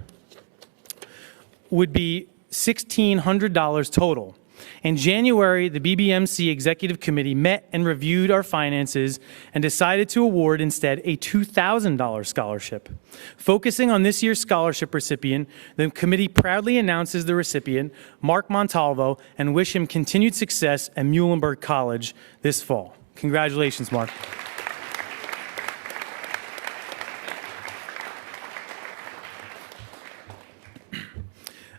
would be $1,600 total. In January, the BBMC Executive Committee met and reviewed our finances and decided to award instead a $2,000 scholarship. Focusing on this year's scholarship recipient, the committee proudly announces the recipient, Mark Montalvo, and wish him continued success at Muhlenberg College this fall. Congratulations, Mark.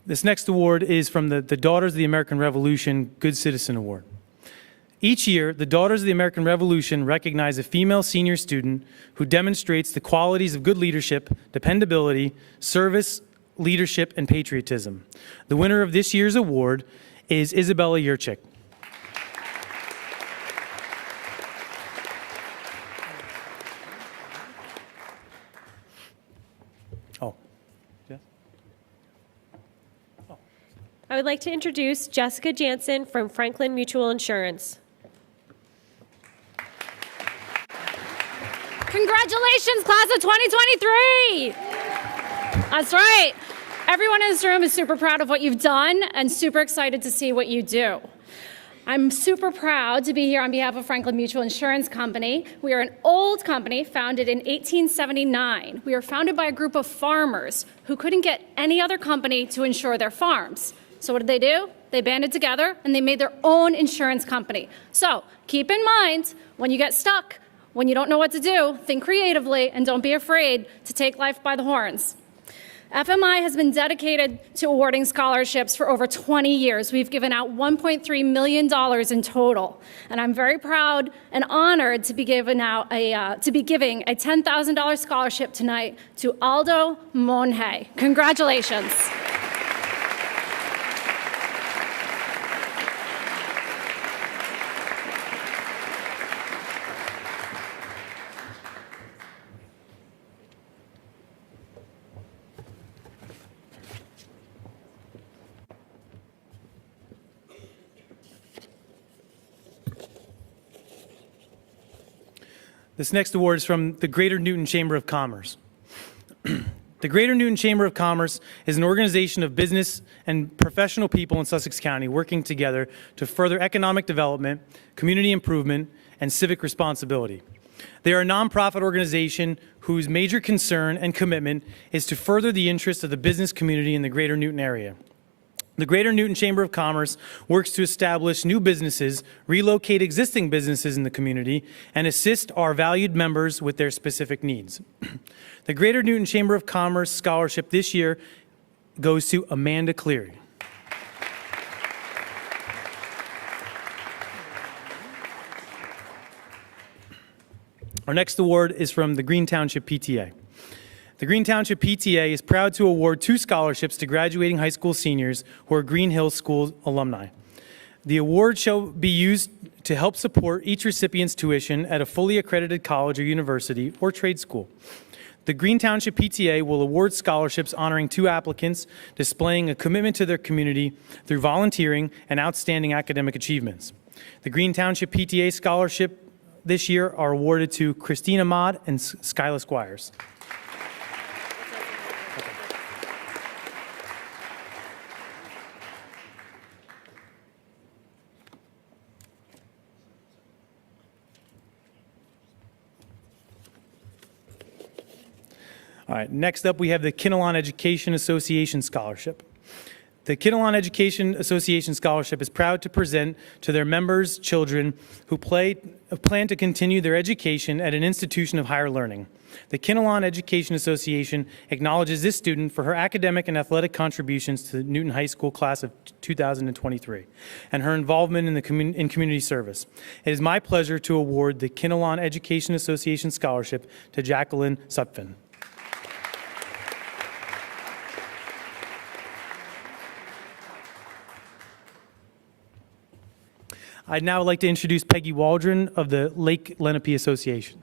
This next award is from the Daughters of the American Revolution Good Citizen Award. Each year, the Daughters of the American Revolution recognize a female senior student who demonstrates the qualities of good leadership, dependability, service, leadership, and patriotism. The winner of this year's award is Isabella Yurchik. I would like to introduce Jessica Jansen from Franklin Mutual Insurance. Congratulations, class of 2023! That's right. Everyone in this room is super proud of what you've done and super excited to see what you do. I'm super proud to be here on behalf of Franklin Mutual Insurance Company. We are an old company founded in 1879. We were founded by a group of farmers who couldn't get any other company to insure their farms. So what did they do? They banded together and they made their own insurance company. So keep in mind, when you get stuck, when you don't know what to do, think creatively and don't be afraid to take life by the horns. FMI has been dedicated to awarding scholarships for over 20 years. We've given out $1.3 million in total. And I'm very proud and honored to be giving a $10,000 scholarship tonight to Aldo Monge. Congratulations. This next award is from the Greater Newton Chamber of Commerce. The Greater Newton Chamber of Commerce is an organization of business and professional people in Sussex County working together to further economic development, community improvement, and civic responsibility. They are a nonprofit organization whose major concern and commitment is to further the interests of the business community in the Greater Newton area. The Greater Newton Chamber of Commerce works to establish new businesses, relocate existing businesses in the community, and assist our valued members with their specific needs. The Greater Newton Chamber of Commerce scholarship this year goes to Amanda Cleary. Our next award is from the Green Township PTA. The Green Township PTA is proud to award 2 scholarships to graduating high school seniors who are Green Hills School alumni. The award shall be used to help support each recipient's tuition at a fully accredited college or university or trade school. The Green Township PTA will award scholarships honoring 2 applicants, displaying a commitment to their community through volunteering and outstanding academic achievements. The Green Township PTA scholarship this year are awarded to Christina Mott and Skyla Squires. All right, next up we have the Kinnelon Education Association Scholarship. The Kinnelon Education Association Scholarship is proud to present to their members children who plan to continue their education at an institution of higher learning. The Kinnelon Education Association acknowledges this student for her academic and athletic contributions to the Newton High School class of 2023 and her involvement in community service. It is my pleasure to award the Kinnelon Education Association Scholarship to Jacqueline Sutphin. I'd now like to introduce Peggy Waldron of the Lake Lenape Association.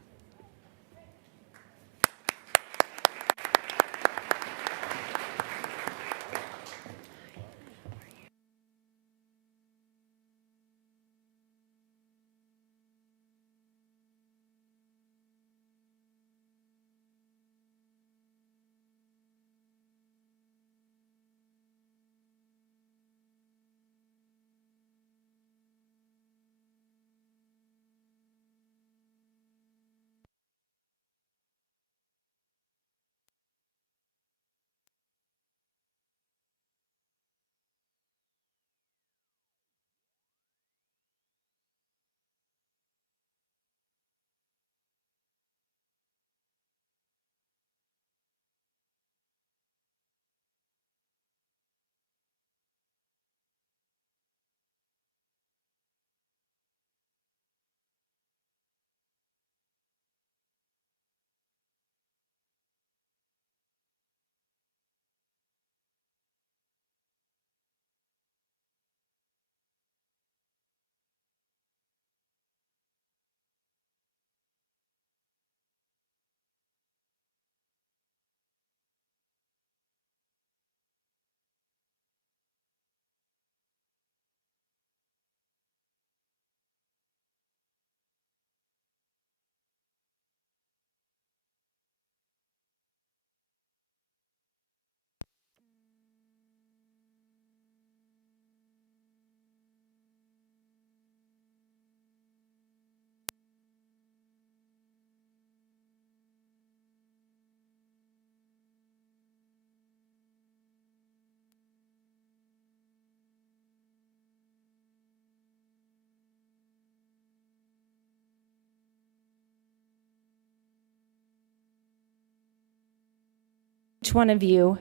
Each one of you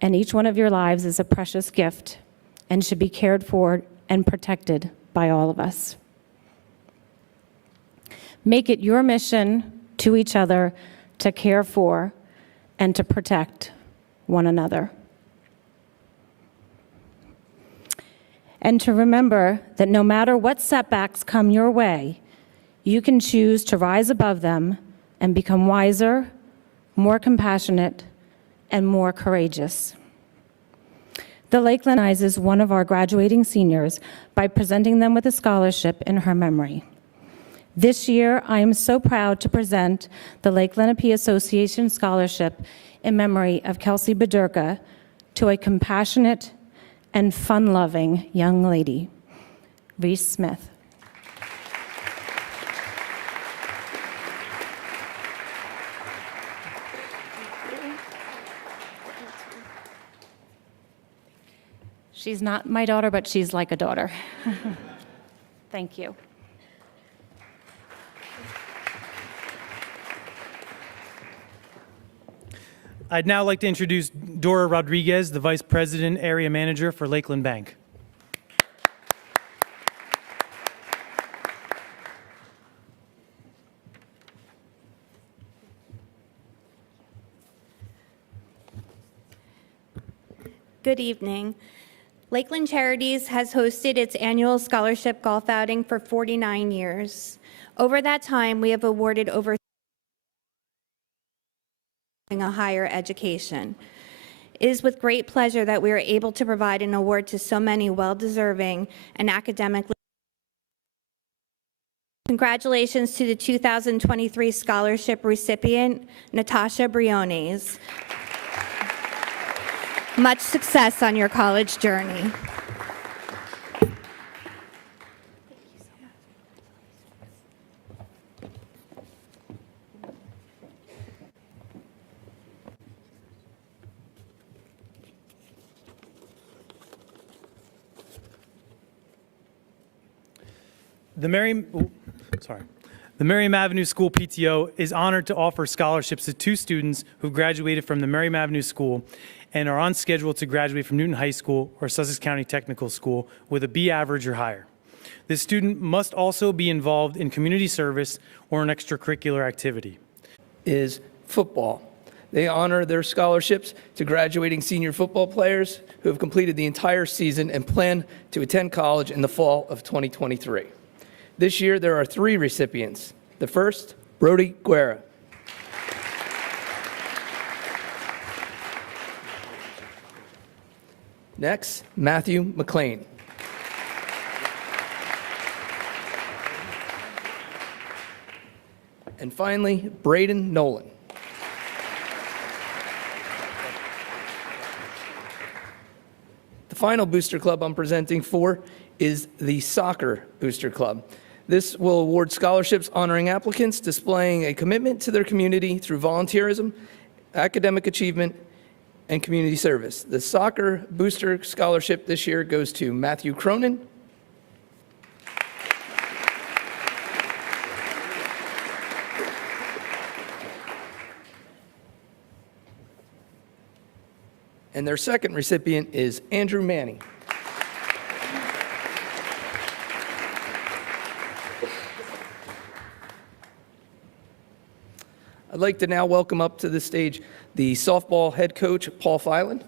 and each one of your lives is a precious gift and should be cared for and protected by all of us. Make it your mission to each other to care for and to protect one another. And to remember that no matter what setbacks come your way, you can choose to rise above them and become wiser, more compassionate, and more courageous. The Lakeland recognizes one of our graduating seniors by presenting them with a scholarship in her memory. This year, I am so proud to present the Lake Lenape Association Scholarship in memory of Kelsey Bedurka to a compassionate and fun-loving young lady, Reese Smith. She's not my daughter, but she's like a daughter. Thank you. I'd now like to introduce Dora Rodriguez, the Vice President, Area Manager for Lakeland Bank. Good evening. Lakeland Charities has hosted its annual scholarship golf outing for 49 years. Over that time, we have awarded over a higher education. It is with great pleasure that we are able to provide an award to so many well-deserving and academically. Congratulations to the 2023 scholarship recipient, Natasha Briones. Much success on your college journey. The Merriam Avenue School PTO is honored to offer scholarships to 2 students who graduated from the Merriam Avenue School and are on schedule to graduate from Newton High School or Sussex County Technical School with a B average or higher. This student must also be involved in community service or an extracurricular activity. Is football. They honor their scholarships to graduating senior football players who have completed the entire season and plan to attend college in the fall of 2023. This year, there are 3 recipients. The first, Brody Guerra. Next, Matthew McLean. And finally, Braden Nolan. The final booster club I'm presenting for is the Soccer Booster Club. This will award scholarships honoring applicants displaying a commitment to their community through volunteerism, academic achievement, and community service. The Soccer Booster Scholarship this year goes to Matthew Cronin, and their second recipient is Andrew Manning. I'd like to now welcome up to the stage the softball head coach, Paul Filan.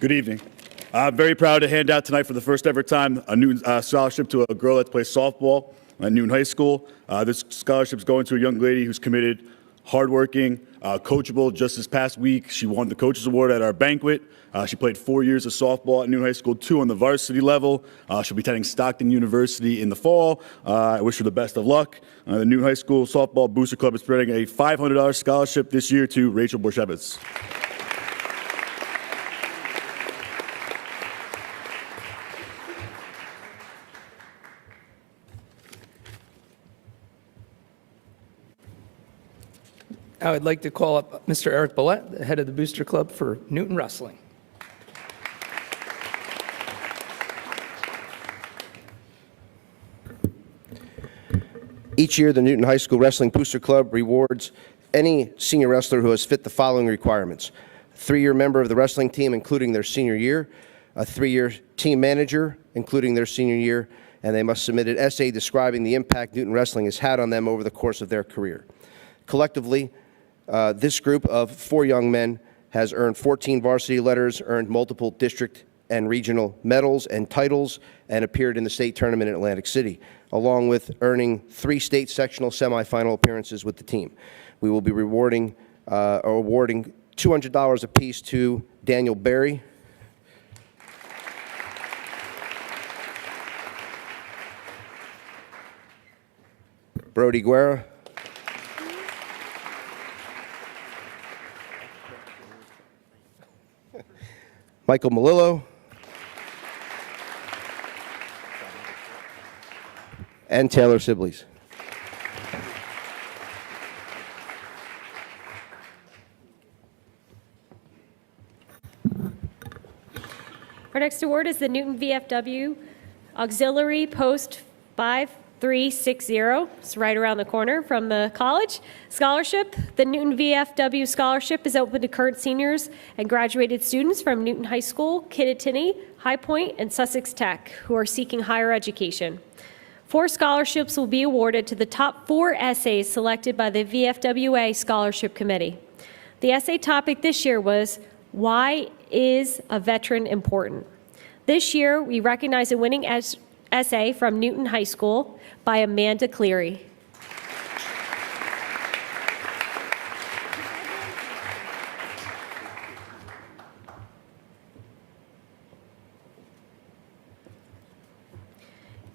Good evening. I'm very proud to hand out tonight for the first ever time a new scholarship to a girl that plays softball at Newton High School. This scholarship is going to a young lady who's committed, hardworking, coachable. Just this past week, she won the Coaches Award at our banquet. She played 4 years of softball at Newton High School, 2 on the varsity level. She'll be attending Stockton University in the fall. I wish her the best of luck. The Newton High School Softball Booster Club is spreading a $500 scholarship this year to Rachel Borshevitz. Now I'd like to call up Mr. Eric Billette, the head of the Booster Club for Newton Wrestling. Each year, the Newton High School Wrestling Booster Club rewards any senior wrestler who has fit the following requirements: a 3-year member of the wrestling team, including their senior year, a 3-year team manager, including their senior year, and they must submit an essay describing the impact Newton Wrestling has had on them over the course of their career. Collectively, this group of 4 young men has earned 14 varsity letters, earned multiple district and regional medals and titles, and appeared in the state tournament in Atlantic City, along with earning 3 state sectional semifinal appearances with the team. We will be awarding $200 apiece to Daniel Berry, Brody Guerra, Michael Melillo, and Taylor Sibley's. Our next award is the Newton VFW Auxiliary Post 5360. It's right around the corner from the college. Scholarship. The Newton VFW Scholarship is open to current seniors and graduated students from Newton High School, Kittatinny, High Point, and Sussex Tech who are seeking higher education. 4 scholarships will be awarded to the top 4 essays selected by the VFWA Scholarship Committee. The essay topic this year was, "Why is a veteran important?" This year, we recognize a winning essay from Newton High School by Amanda Cleary.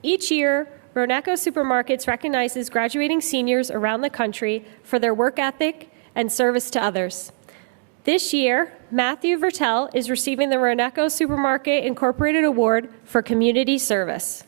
Each year, Roneco Supermarkets recognizes graduating seniors around the country for their work ethic and service to others. This year, Matthew Vertel is receiving the Roneco Supermarket Incorporated Award for Community Service.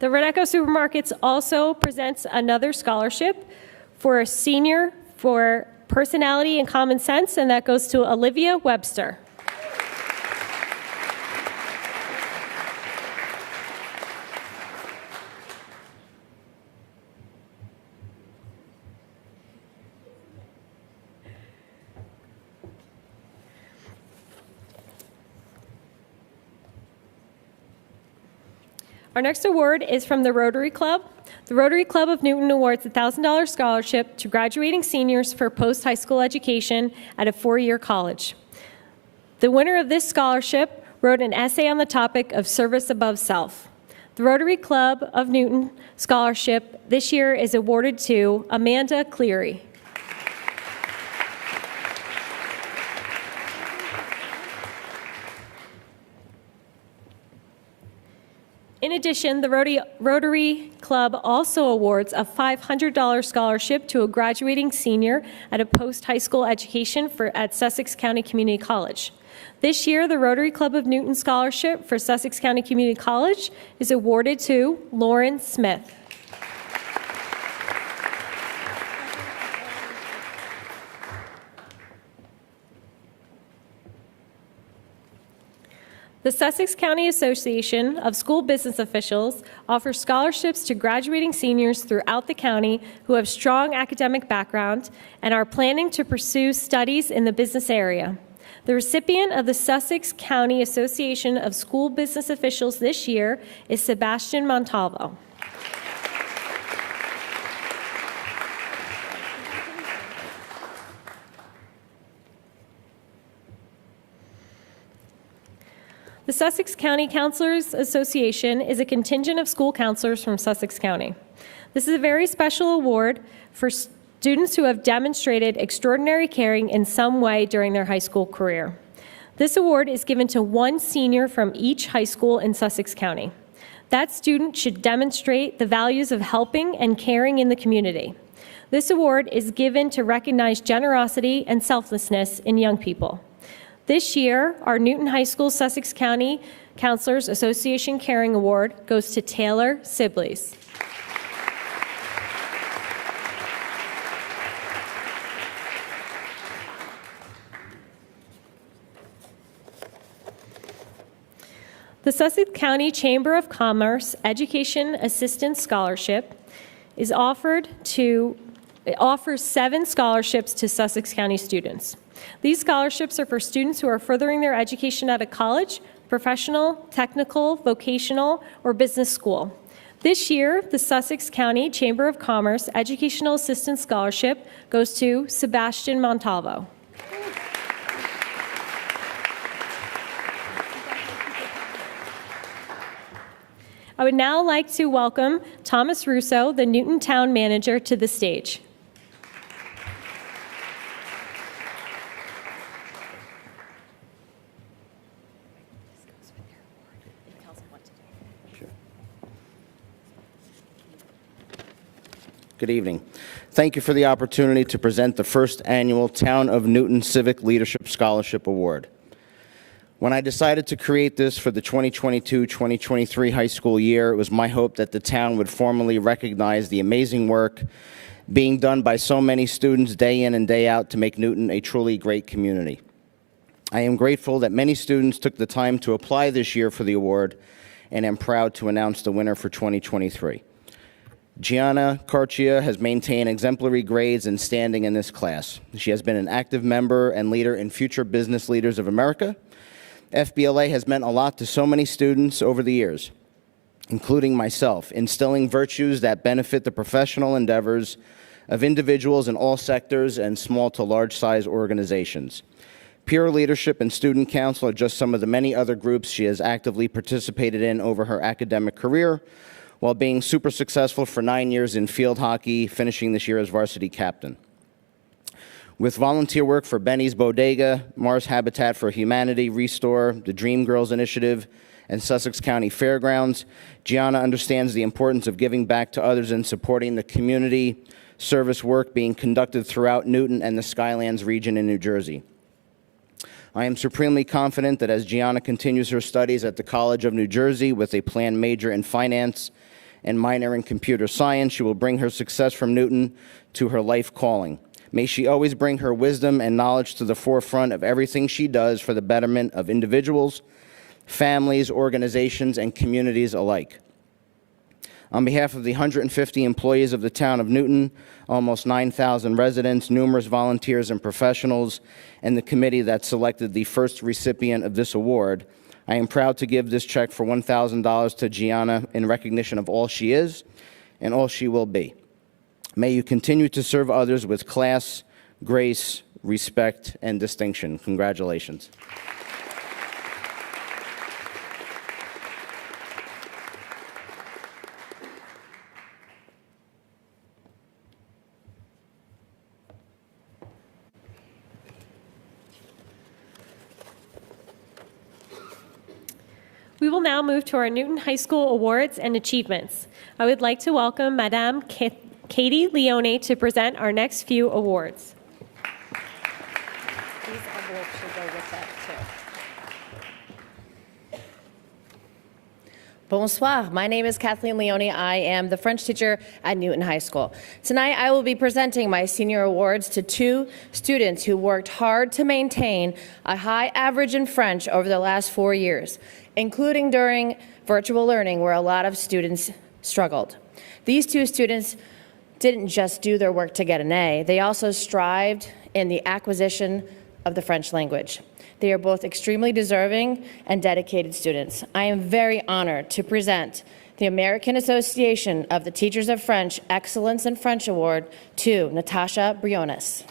The Roneco Supermarkets also presents another scholarship for a senior for personality and common sense, and that goes to Olivia Webster. Our next award is from the Rotary Club. The Rotary Club of Newton awards a $1,000 scholarship to graduating seniors for post-high school education at a four-year college. The winner of this scholarship wrote an essay on the topic of service above self. The Rotary Club of Newton scholarship this year is awarded to Amanda Cleary. In addition, the Rotary Club also awards a $500 scholarship to a graduating senior at a post-high school education at Sussex County Community College. This year, the Rotary Club of Newton Scholarship for Sussex County Community College is awarded to Lauren Smith. The Sussex County Association of School Business Officials offers scholarships to graduating seniors throughout the county who have strong academic background and are planning to pursue studies in the business area. The recipient of the Sussex County Association of School Business Officials this year is Sebastian Montalvo. The Sussex County Counselors Association is a contingent of school counselors from Sussex County. This is a very special award for students who have demonstrated extraordinary caring in some way during their high school career. This award is given to one senior from each high school in Sussex County. That student should demonstrate the values of helping and caring in the community. This award is given to recognize generosity and selflessness in young people. This year, our Newton High School Sussex County Counselors Association Caring Award goes to Taylor Sibley's. The Sussex County Chamber of Commerce Education Assistance Scholarship offers 7 scholarships to Sussex County students. These scholarships are for students who are furthering their education at a college, professional, technical, vocational, or business school. This year, the Sussex County Chamber of Commerce Educational Assistance Scholarship goes to Sebastian Montalvo. I would now like to welcome Thomas Russo, the Newton Town Manager, to the stage. Good evening. Thank you for the opportunity to present the first annual Town of Newton Civic Leadership Scholarship Award. When I decided to create this for the 2022-2023 high school year, it was my hope that the town would formally recognize the amazing work being done by so many students day in and day out to make Newton a truly great community. I am grateful that many students took the time to apply this year for the award, and am proud to announce the winner for 2023. Gianna Carcia has maintained exemplary grades and standing in this class. She has been an active member and leader in Future Business Leaders of America. FBLA has meant a lot to so many students over the years, including myself, instilling virtues that benefit the professional endeavors of individuals in all sectors and small to large size organizations. Peer leadership and student council are just some of the many other groups she has actively participated in over her academic career, while being super successful for 9 years in field hockey, finishing this year as varsity captain. With volunteer work for Benny's Bodega, Mars Habitat for Humanity, Restore, the Dream Girls Initiative, and Sussex County Fairgrounds, Gianna understands the importance of giving back to others and supporting the community service work being conducted throughout Newton and the Skylands region in New Jersey. I am supremely confident that as Gianna continues her studies at the College of New Jersey with a planned major in finance and minor in computer science, she will bring her success from Newton to her life calling. May she always bring her wisdom and knowledge to the forefront of everything she does for the betterment of individuals, families, organizations, and communities alike. On behalf of the 150 employees of the town of Newton, almost 9,000 residents, numerous volunteers and professionals, and the committee that selected the first recipient of this award, I am proud to give this check for $1,000 to Gianna in recognition of all she is and all she will be. May you continue to serve others with class, grace, respect, and distinction. Congratulations. We will now move to our Newton High School awards and achievements. I would like to welcome Madame Katie Leone to present our next few awards. These envelopes should go with that, too. Bonsoir. My name is Kathleen Leone. I am the French teacher at Newton High School. Tonight, I will be presenting my senior awards to 2 students who worked hard to maintain a high average in French over the last 4 years, including during virtual learning where a lot of students struggled. These 2 students didn't just do their work to get an A, they also strived in the acquisition of the French language. They are both extremely deserving and dedicated students. I am very honored to present the American Association of the Teachers of French Excellence in French Award to Natasha Briones.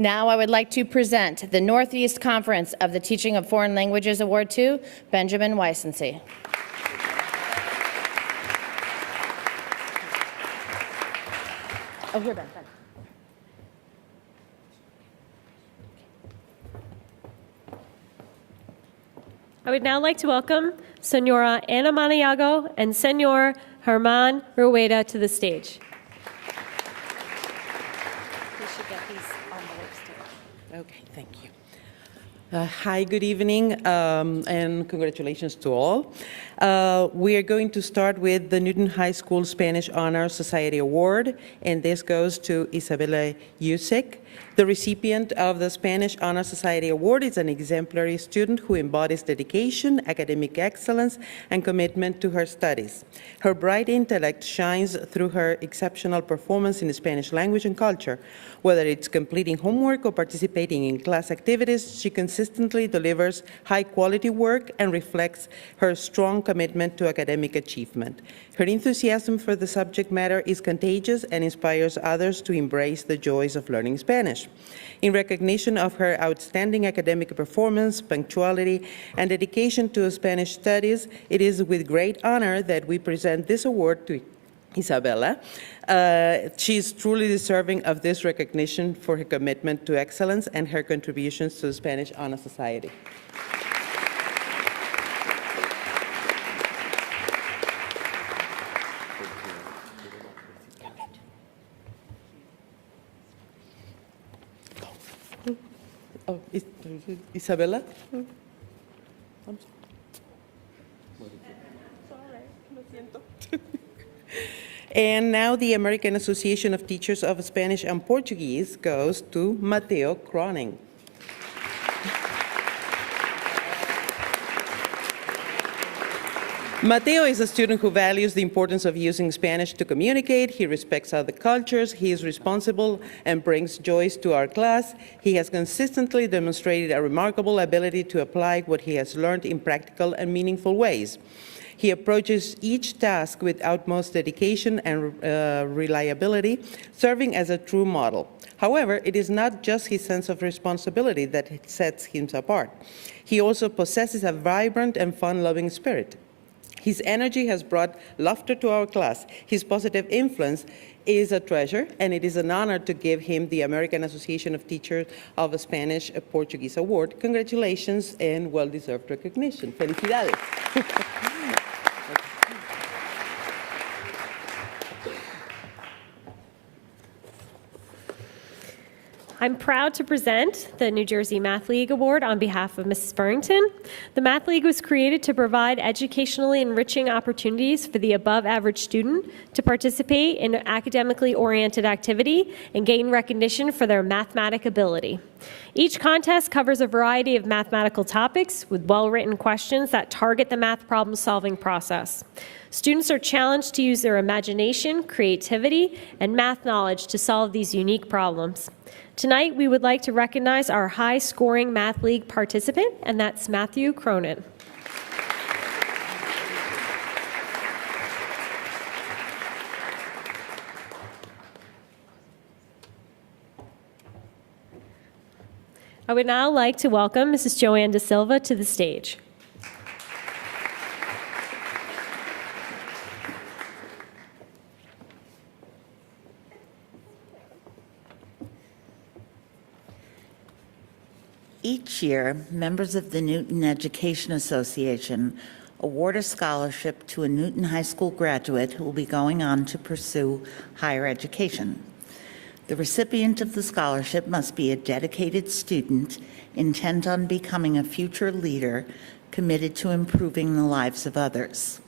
Now I would like to present the Northeast Conference of the Teaching of Foreign Languages Award to Benjamin Weissensee. Oh, here, Ben. I would now like to welcome Senora Ana Maniago and Senor Herman Rueda to the stage. Okay, thank you. Hi, good evening, and congratulations to all. We are going to start with the Newton High School Spanish Honor Society Award, and this goes to Isabella Yusek. The recipient of the Spanish Honor Society Award is an exemplary student who embodies dedication, academic excellence, and commitment to her studies. Her bright intellect shines through her exceptional performance in the Spanish language and culture. Whether it's completing homework or participating in class activities, she consistently delivers high-quality work and reflects her strong commitment to academic achievement. Her enthusiasm for the subject matter is contagious and inspires others to embrace the joys of learning Spanish. In recognition of her outstanding academic performance, punctuality, and dedication to Spanish studies, it is with great honor that we present this award to Isabella. She is truly deserving of this recognition for her commitment to excellence and her contributions to the Spanish Honor Society. Oh, Isabella? And now the American Association of Teachers of Spanish and Portuguese goes to Mateo Croning. Mateo is a student who values the importance of using Spanish to communicate. He respects other cultures. He is responsible and brings joy to our class. He has consistently demonstrated a remarkable ability to apply what he has learned in practical and meaningful ways. He approaches each task with utmost dedication and reliability, serving as a true model. However, it is not just his sense of responsibility that sets him apart. He also possesses a vibrant and fun-loving spirit. His energy has brought laughter to our class. His positive influence is a treasure, and it is an honor to give him the American Association of Teachers of Spanish Portuguese Award. Congratulations and well-deserved recognition. Felicidades. I'm proud to present the New Jersey Math League Award on behalf of Mrs. Burrington. The Math League was created to provide educationally enriching opportunities for the above-average student to participate in academically oriented activity and gain recognition for their mathematic ability. Each contest covers a variety of mathematical topics with well-written questions that target the math problem-solving process. Students are challenged to use their imagination, creativity, and math knowledge to solve these unique problems. Tonight, we would like to recognize our high-scoring Math League participant, and that's Matthew Cronin. I would now like to welcome Mrs. Joanne Da Silva to the stage. Each year, members of the Newton Education Association award a scholarship to a Newton High School graduate who will be going on to pursue higher education. The recipient of the scholarship must be a dedicated student intent on becoming a future leader committed to improving the lives of others.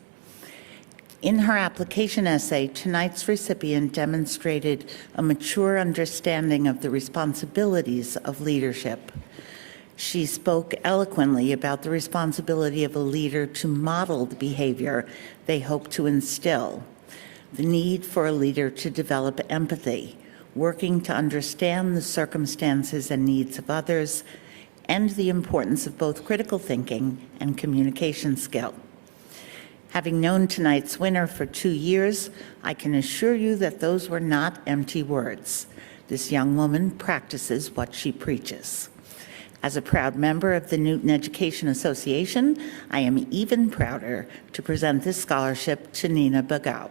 In her application essay, tonight's recipient demonstrated a mature understanding of the responsibilities of leadership. She spoke eloquently about the responsibility of a leader to model the behavior they hope to instill, the need for a leader to develop empathy, working to understand the circumstances and needs of others, and the importance of both critical thinking and communication skill. Having known tonight's winner for 2 years, I can assure you that those were not empty words. This young woman practices what she preaches. As a proud member of the Newton Education Association, I am even prouder to present this scholarship to Nina Bagaub.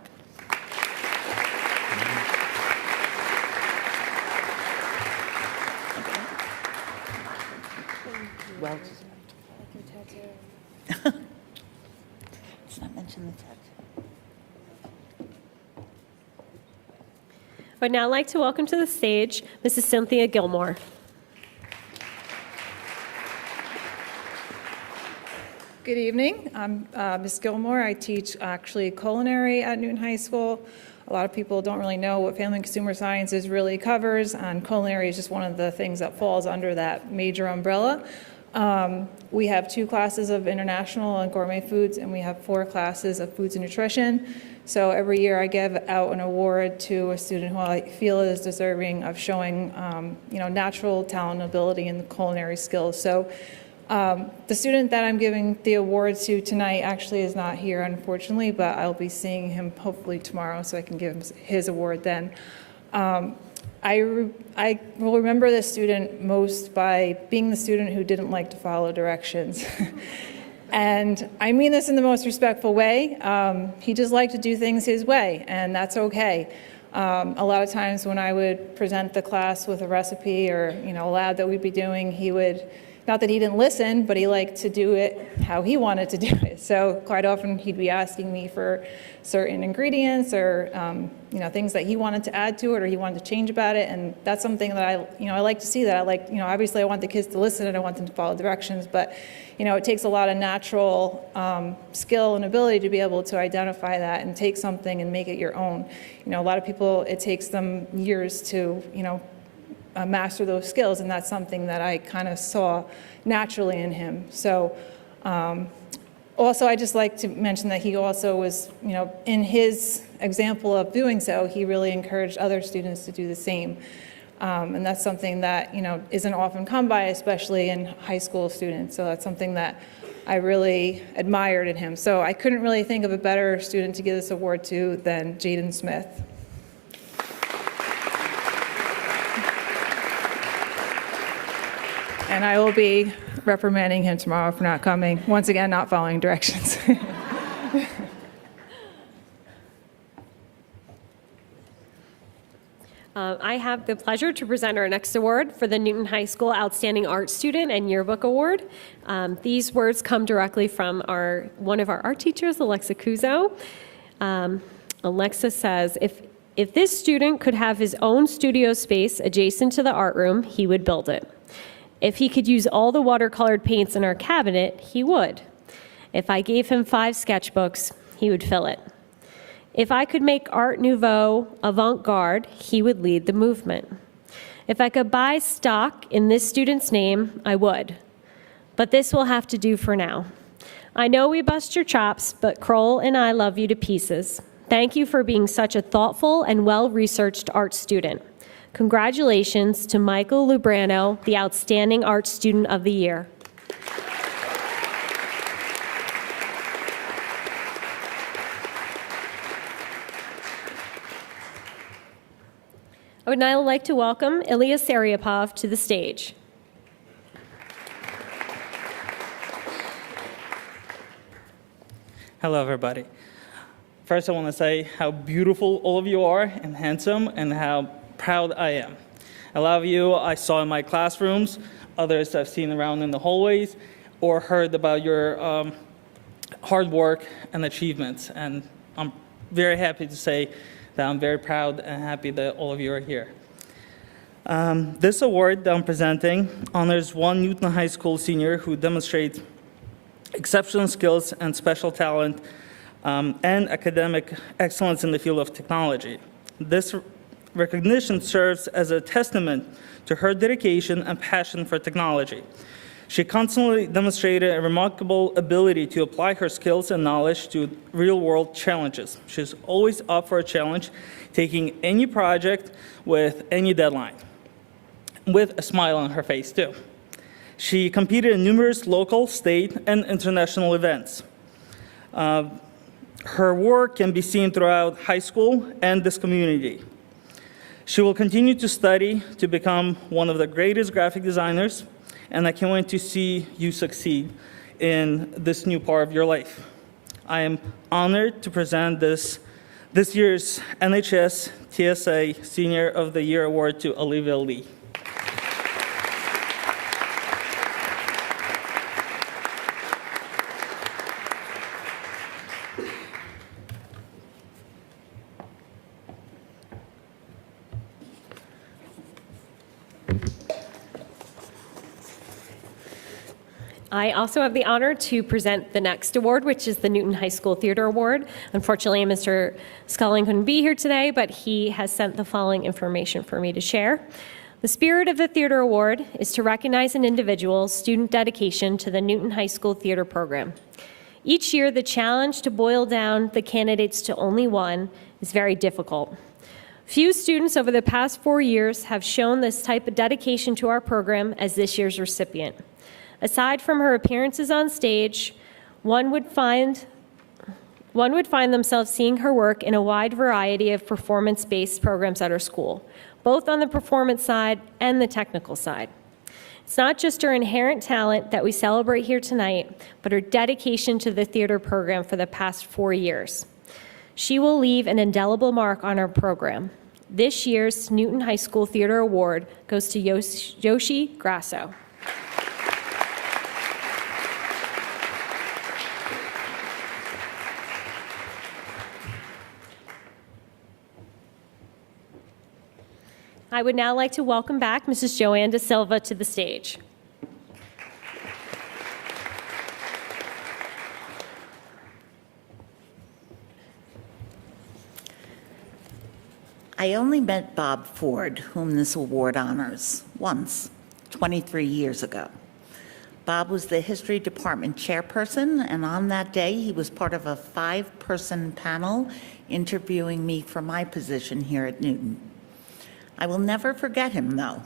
Well, it's not mentioned the tattoo. I would now like to welcome to the stage Mrs. Cynthia Gilmore. Good evening. I'm Ms. Gilmore. I teach actually culinary at Newton High School. A lot of people don't really know what Family and Consumer Sciences really covers, and culinary is just one of the things that falls under that major umbrella. We have 2 classes of international and gourmet foods, and we have 4 classes of foods and nutrition. So every year I give out an award to a student who I feel is deserving of showing, natural talent and ability in the culinary skills. So the student that I'm giving the award to tonight actually is not here, unfortunately, but I'll be seeing him hopefully tomorrow so I can give him his award then. I will remember this student most by being the student who didn't like to follow directions. And I mean this in the most respectful way. He just liked to do things his way, and that's okay. A lot of times when I would present the class with a recipe or, a lab that we'd be doing, he would, not that he didn't listen, but he liked to do it how he wanted to do it. So quite often he'd be asking me for certain ingredients or, things that he wanted to add to it or he wanted to change about it. And that's something that I like to see that. I like, obviously I want the kids to listen and I want them to follow directions, but, it takes a lot of natural skill and ability to be able to identify that and take something and make it your own. A lot of people, it takes them years to, master those skills, and that's something that I kind of saw naturally in him. So also, I just like to mention that he also was, in his example of doing so, he really encouraged other students to do the same. And that's something that, isn't often come by, especially in high school students. So that's something that I really admired in him. So I couldn't really think of a better student to give this award to than Jaden Smith. And I will be reprimanding him tomorrow for not coming. Once again, not following directions. I have the pleasure to present our next award for the Newton High School Outstanding Art Student and Yearbook Award. These words come directly from one of our art teachers, Alexa Kuzo. Alexa says, if this student could have his own studio space adjacent to the art room, he would build it. If he could use all the watercolored paints in our cabinet, he would. If I gave him 5 sketchbooks, he would fill it. If I could make Art Nouveau avant-garde, he would lead the movement. If I could buy stock in this student's name, I would. But this will have to do for now. I know we bust your chops, but Kroll and I love you to pieces. Thank you for being such a thoughtful and well-researched art student. Congratulations to Michael Lubrano, the Outstanding Art Student of the Year. I would now like to welcome Ilya Seryapov to the stage. Hello, everybody. First, I want to say how beautiful all of you are and handsome and how proud I am. A lot of you I saw in my classrooms, others I've seen around in the hallways, or heard about your hard work and achievements. And I'm very happy to say that I'm very proud and happy that all of you are here. This award that I'm presenting honors one Newton High School senior who demonstrates exceptional skills and special talent and academic excellence in the field of technology. This recognition serves as a testament to her dedication and passion for technology. She constantly demonstrated a remarkable ability to apply her skills and knowledge to real-world challenges. She's always up for a challenge, taking any project with any deadline, with a smile on her face, too. She competed in numerous local, state, and international events. Her work can be seen throughout high school and this community. She will continue to study to become one of the greatest graphic designers, and I can't wait to see you succeed in this new part of your life. I am honored to present this year's NHS TSA Senior of the Year Award to Olivia Lee. I also have the honor to present the next award, which is the Newton High School Theater Award. Unfortunately, Mr. Sculling couldn't be here today, but he has sent the following information for me to share. The spirit of the Theater Award is to recognize an individual's student dedication to the Newton High School Theater program. Each year, the challenge to boil down the candidates to only one is very difficult. Few students over the past 4 years have shown this type of dedication to our program as this year's recipient. Aside from her appearances on stage, one would find themselves seeing her work in a wide variety of performance-based programs at her school, both on the performance side and the technical side. It's not just her inherent talent that we celebrate here tonight, but her dedication to the theater program for the past 4 years. She will leave an indelible mark on our program. This year's Newton High School Theater Award goes to Yoshi Grasso. I would now like to welcome back Mrs. Joanne Da Silva to the stage. I only met Bob Ford, whom this award honors, once, 23 years ago. Bob was the history department chairperson, and on that day, he was part of a 5-person panel interviewing me for my position here at Newton. I will never forget him, though.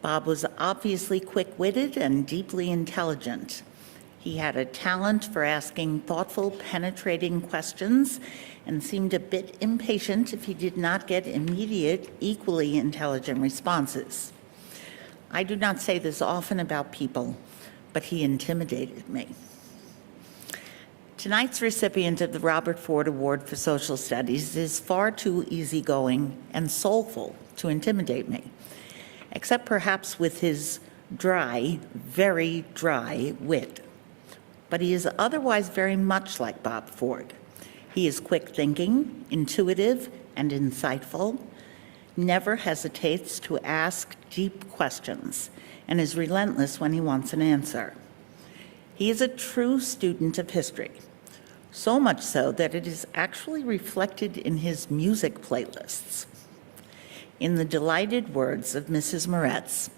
Bob was obviously quick-witted and deeply intelligent. He had a talent for asking thoughtful, penetrating questions and seemed a bit impatient if he did not get immediate, equally intelligent responses. I do not say this often about people, but he intimidated me. Tonight's recipient of the Robert Ford Award for Social Studies is far too easygoing and soulful to intimidate me, except perhaps with his dry, very dry wit. But he is otherwise very much like Bob Ford. He is quick-thinking, intuitive, and insightful, never hesitates to ask deep questions, and is relentless when he wants an answer. He is a true student of history, so much so that it is actually reflected in his music playlists. In the delighted words of Mrs. Moretz,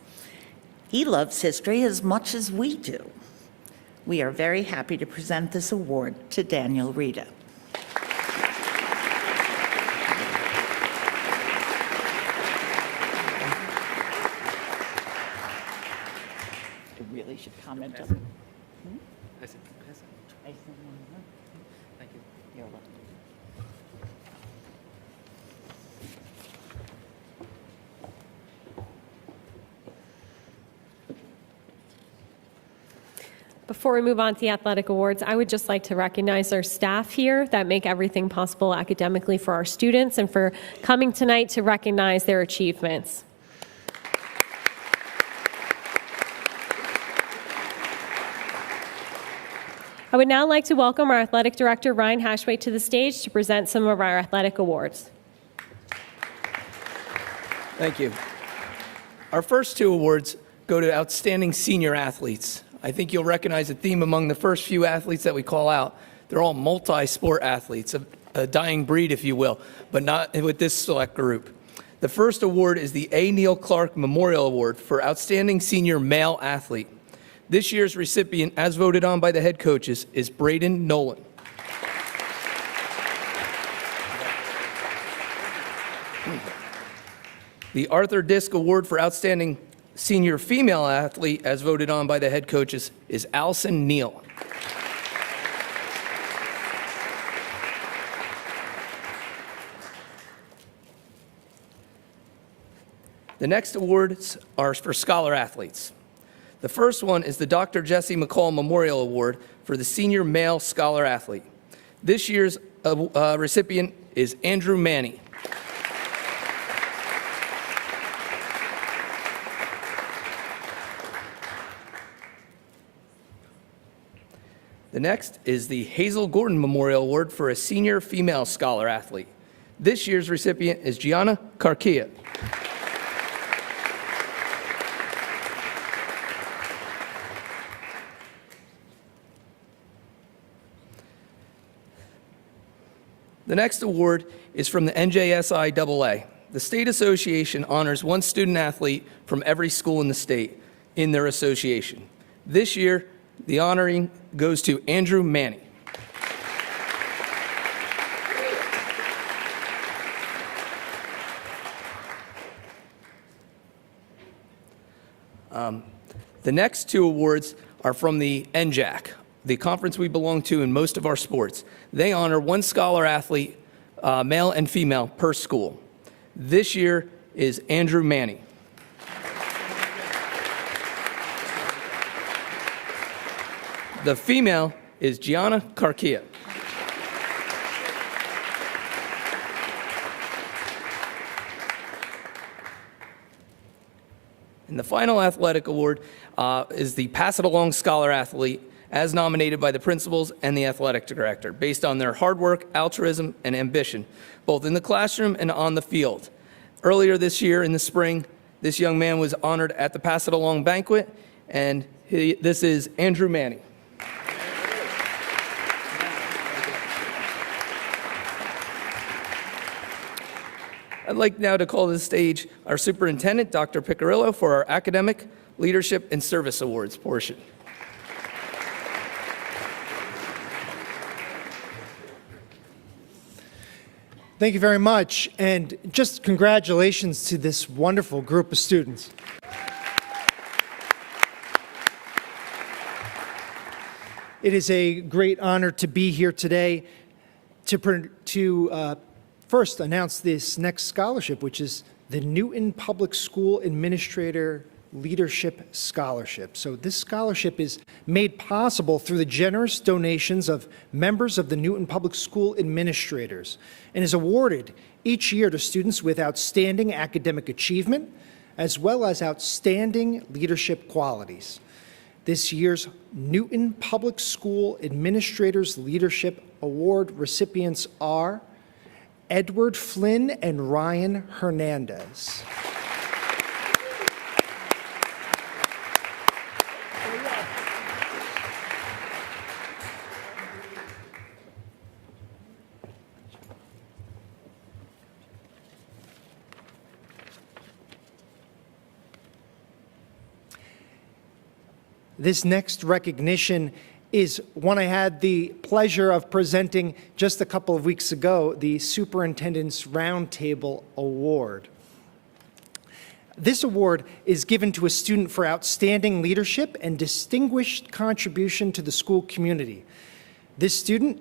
he loves history as much as we do. We are very happy to present this award to Daniel Rita. I really should comment on it. Thank you. You're welcome. Before we move on to the athletic awards, I would just like to recognize our staff here that make everything possible academically for our students and for coming tonight to recognize their achievements. I would now like to welcome our athletic director, Ryan Hashway, to the stage to present some of our athletic awards. Thank you. Our first two awards go to outstanding senior athletes. I think you'll recognize a theme among the first few athletes that we call out. They're all multi-sport athletes, a dying breed, if you will, but not with this select group. The first award is the A. Neil Clark Memorial Award for Outstanding Senior Male Athlete. This year's recipient, as voted on by the head coaches, is Braden Nolan. The Arthur Disk Award for Outstanding Senior Female Athlete, as voted on by the head coaches, is Allison Neal. The next awards are for scholar athletes. The first one is the Dr. Jesse McCall Memorial Award for the Senior Male Scholar Athlete. This year's recipient is Andrew Manny. The next is the Hazel Gordon Memorial Award for a Senior Female Scholar Athlete. This year's recipient is Gianna Carquia. The next award is from the NJSIAA. The state association honors one student athlete from every school in the state in their association. This year, the honoring goes to Andrew Manny. The next two awards are from the NJAC, the conference we belong to in most of our sports. They honor one scholar athlete, male and female, per school. This year is Andrew Manny. The female is Gianna Carquia. And the final athletic award is the Pass It Along Scholar Athlete, as nominated by the principals and the athletic director, based on their hard work, altruism, and ambition, both in the classroom and on the field. Earlier this year, in the spring, this young man was honored at the Pass It Along banquet, and this is Andrew Manny. I'd like now to call to the stage our superintendent, Dr. Piccirillo, for our academic, leadership, and service awards portion. Thank you very much, and just congratulations to this wonderful group of students. It is a great honor to be here today to first announce this next scholarship, which is the Newton Public School Administrator Leadership Scholarship. So this scholarship is made possible through the generous donations of members of the Newton Public School administrators and is awarded each year to students with outstanding academic achievement as well as outstanding leadership qualities. This year's Newton Public School Administrators Leadership Award recipients are Edward Flynn and Ryan Hernandez. This next recognition is one I had the pleasure of presenting just a couple of weeks ago, the Superintendent's Roundtable Award. This award is given to a student for outstanding leadership and distinguished contribution to the school community. This student,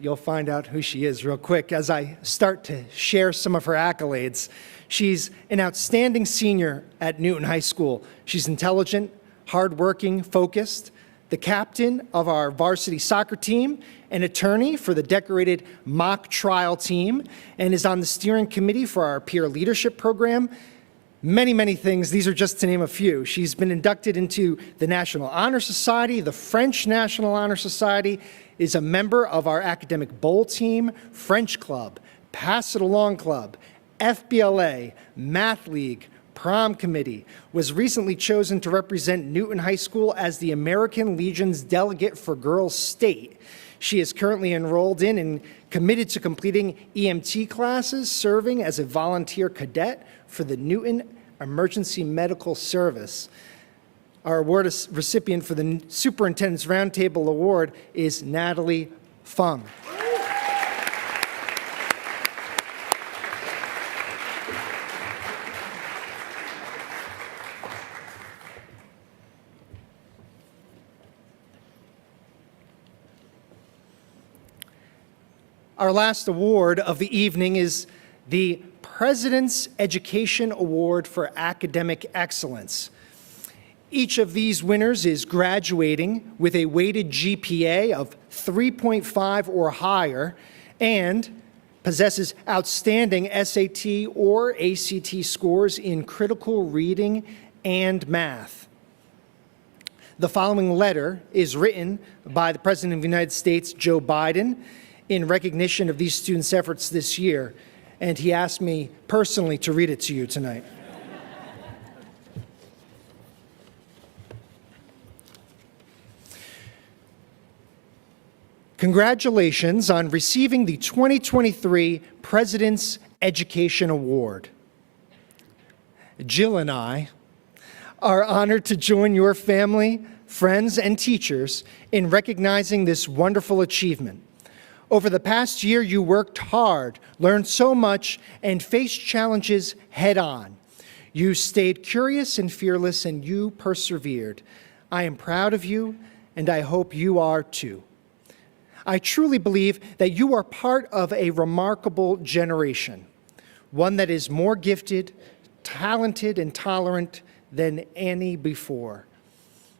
you'll find out who she is real quick as I start to share some of her accolades. She's an outstanding senior at Newton High School. She's intelligent, hardworking, focused, the captain of our varsity soccer team, an attorney for the decorated mock trial team, and is on the steering committee for our peer leadership program. Many, many things. These are just to name a few. She's been inducted into the National Honor Society, the French National Honor Society, is a member of our academic bowl team, French Club, Pass It Along Club, FBLA, Math League, Prom Committee, was recently chosen to represent Newton High School as the American Legion's delegate for Girls State. She is currently enrolled in and committed to completing EMT classes, serving as a volunteer cadet for the Newton Emergency Medical Service. Our award recipient for the Superintendent's Roundtable Award is Natalie Fung. Our last award of the evening is the President's Education Award for Academic Excellence. Each of these winners is graduating with a weighted GPA of 3.5 or higher and possesses outstanding SAT or ACT scores in critical reading and math. The following letter is written by the President of the United States, Joe Biden, in recognition of these students' efforts this year, and he asked me personally to read it to you tonight. Congratulations on receiving the 2023 President's Education Award. Jill and I are honored to join your family, friends, and teachers in recognizing this wonderful achievement. Over the past year, you worked hard, learned so much, and faced challenges head-on. You stayed curious and fearless, and you persevered. I am proud of you, and I hope you are too. I truly believe that you are part of a remarkable generation, one that is more gifted, talented, and tolerant than any before.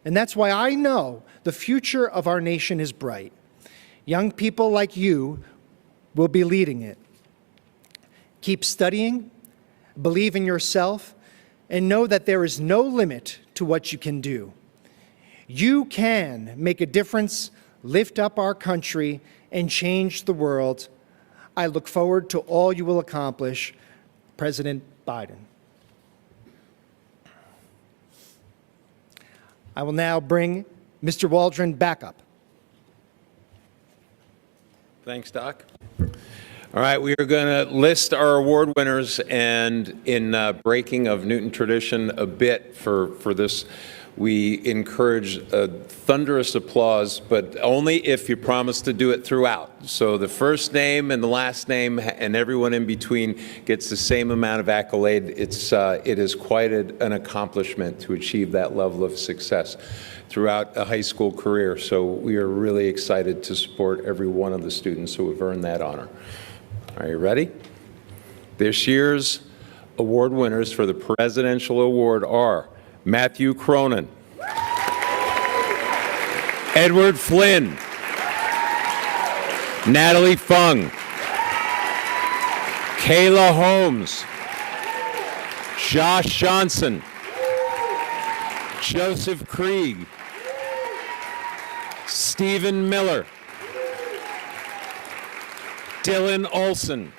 And that's why I know the future of our nation is bright. Young people like you will be leading it. Keep studying, believe in yourself, and know that there is no limit to what you can do. You can make a difference, lift up our country, and change the world. I look forward to all you will accomplish. President Biden. I will now bring Mr. Waldron back up. Thanks, Doc. All right, we are going to list our award winners, and in breaking of Newton tradition a bit for this, we encourage a thunderous applause, but only if you promise to do it throughout. So the first name and the last name and everyone in between gets the same amount of accolade. It is quite an accomplishment to achieve that level of success throughout a high school career. So we are really excited to support every one of the students who have earned that honor. Are you ready? This year's award winners for the Presidential Award are Matthew Cronin, Edward Flynn, Natalie Fung, Kayla Holmes, Josh Johnson, Joseph Krieg, Stephen Miller, Dylan Olson,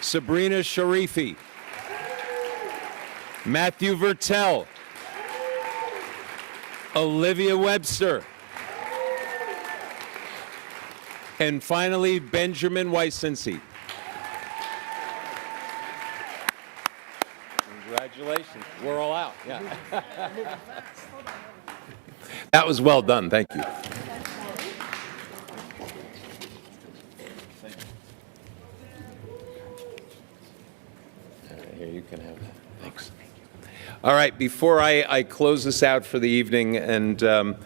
Sabrina Sharifi, Matthew Vertel, Olivia Webster, and finally, Benjamin Wysinski. Congratulations. We're all out. Yeah. That was well done. Thank you. Here, you can have that. Thanks. All right, before I close this out for the evening and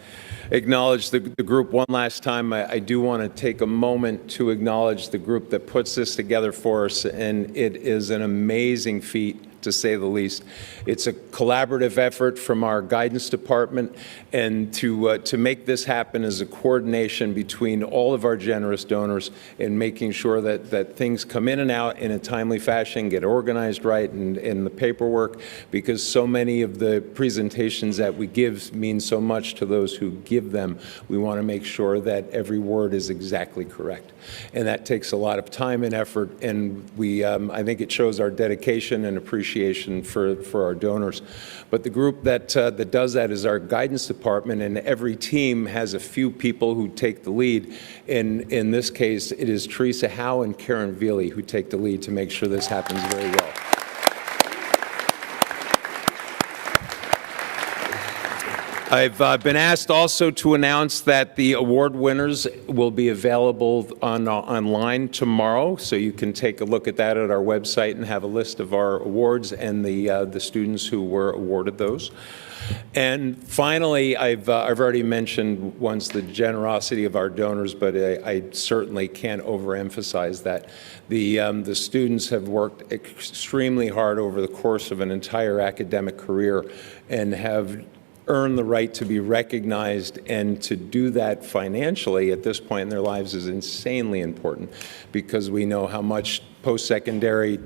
acknowledge the group one last time, I do want to take a moment to acknowledge the group that puts this together for us, and it is an amazing feat, to say the least. It's a collaborative effort from our guidance department, and to make this happen is a coordination between all of our generous donors in making sure that things come in and out in a timely fashion, get organized right in the paperwork, because so many of the presentations that we give mean so much to those who give them. We want to make sure that every word is exactly correct. And that takes a lot of time and effort, and I think it shows our dedication and appreciation for our donors. But the group that does that is our guidance department, and every team has a few people who take the lead. In this case, it is Teresa Howe and Karen Veely who take the lead to make sure this happens very well. I've been asked also to announce that the award winners will be available online tomorrow, so you can take a look at that at our website and have a list of our awards and the students who were awarded those. And finally, I've already mentioned once the generosity of our donors, but I certainly can't overemphasize that. The students have worked extremely hard over the course of an entire academic career and have earn the right to be recognized, and to do that financially at this point in their lives is insanely important, because we know how much post-secondary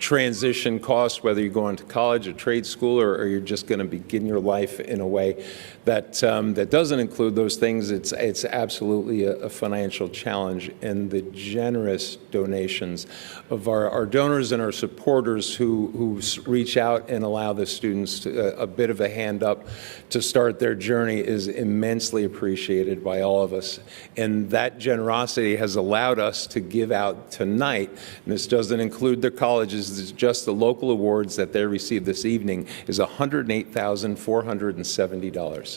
transition costs, whether you go into college or trade school, or you're just going to begin your life in a way that that doesn't include those things. It's absolutely a financial challenge, and the generous donations of our donors and our supporters who reach out and allow the students a bit of a hand up to start their journey is immensely appreciated by all of us. And that generosity has allowed us to give out tonight, and this doesn't include their colleges, it's just the local awards that they received this evening, is $108,470.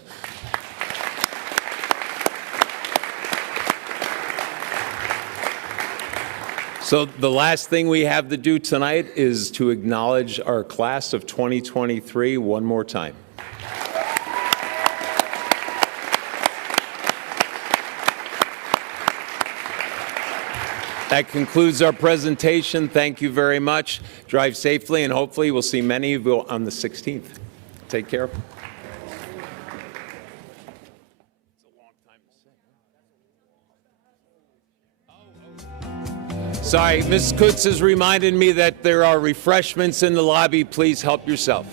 So the last thing we have to do tonight is to acknowledge our class of 2023 one more time. That concludes our presentation. Thank you very much. Drive safely, and hopefully we'll see many of you on the 16th. Take care. Sorry, Ms. Kutz has reminded me that there are refreshments in the lobby. Please help yourself.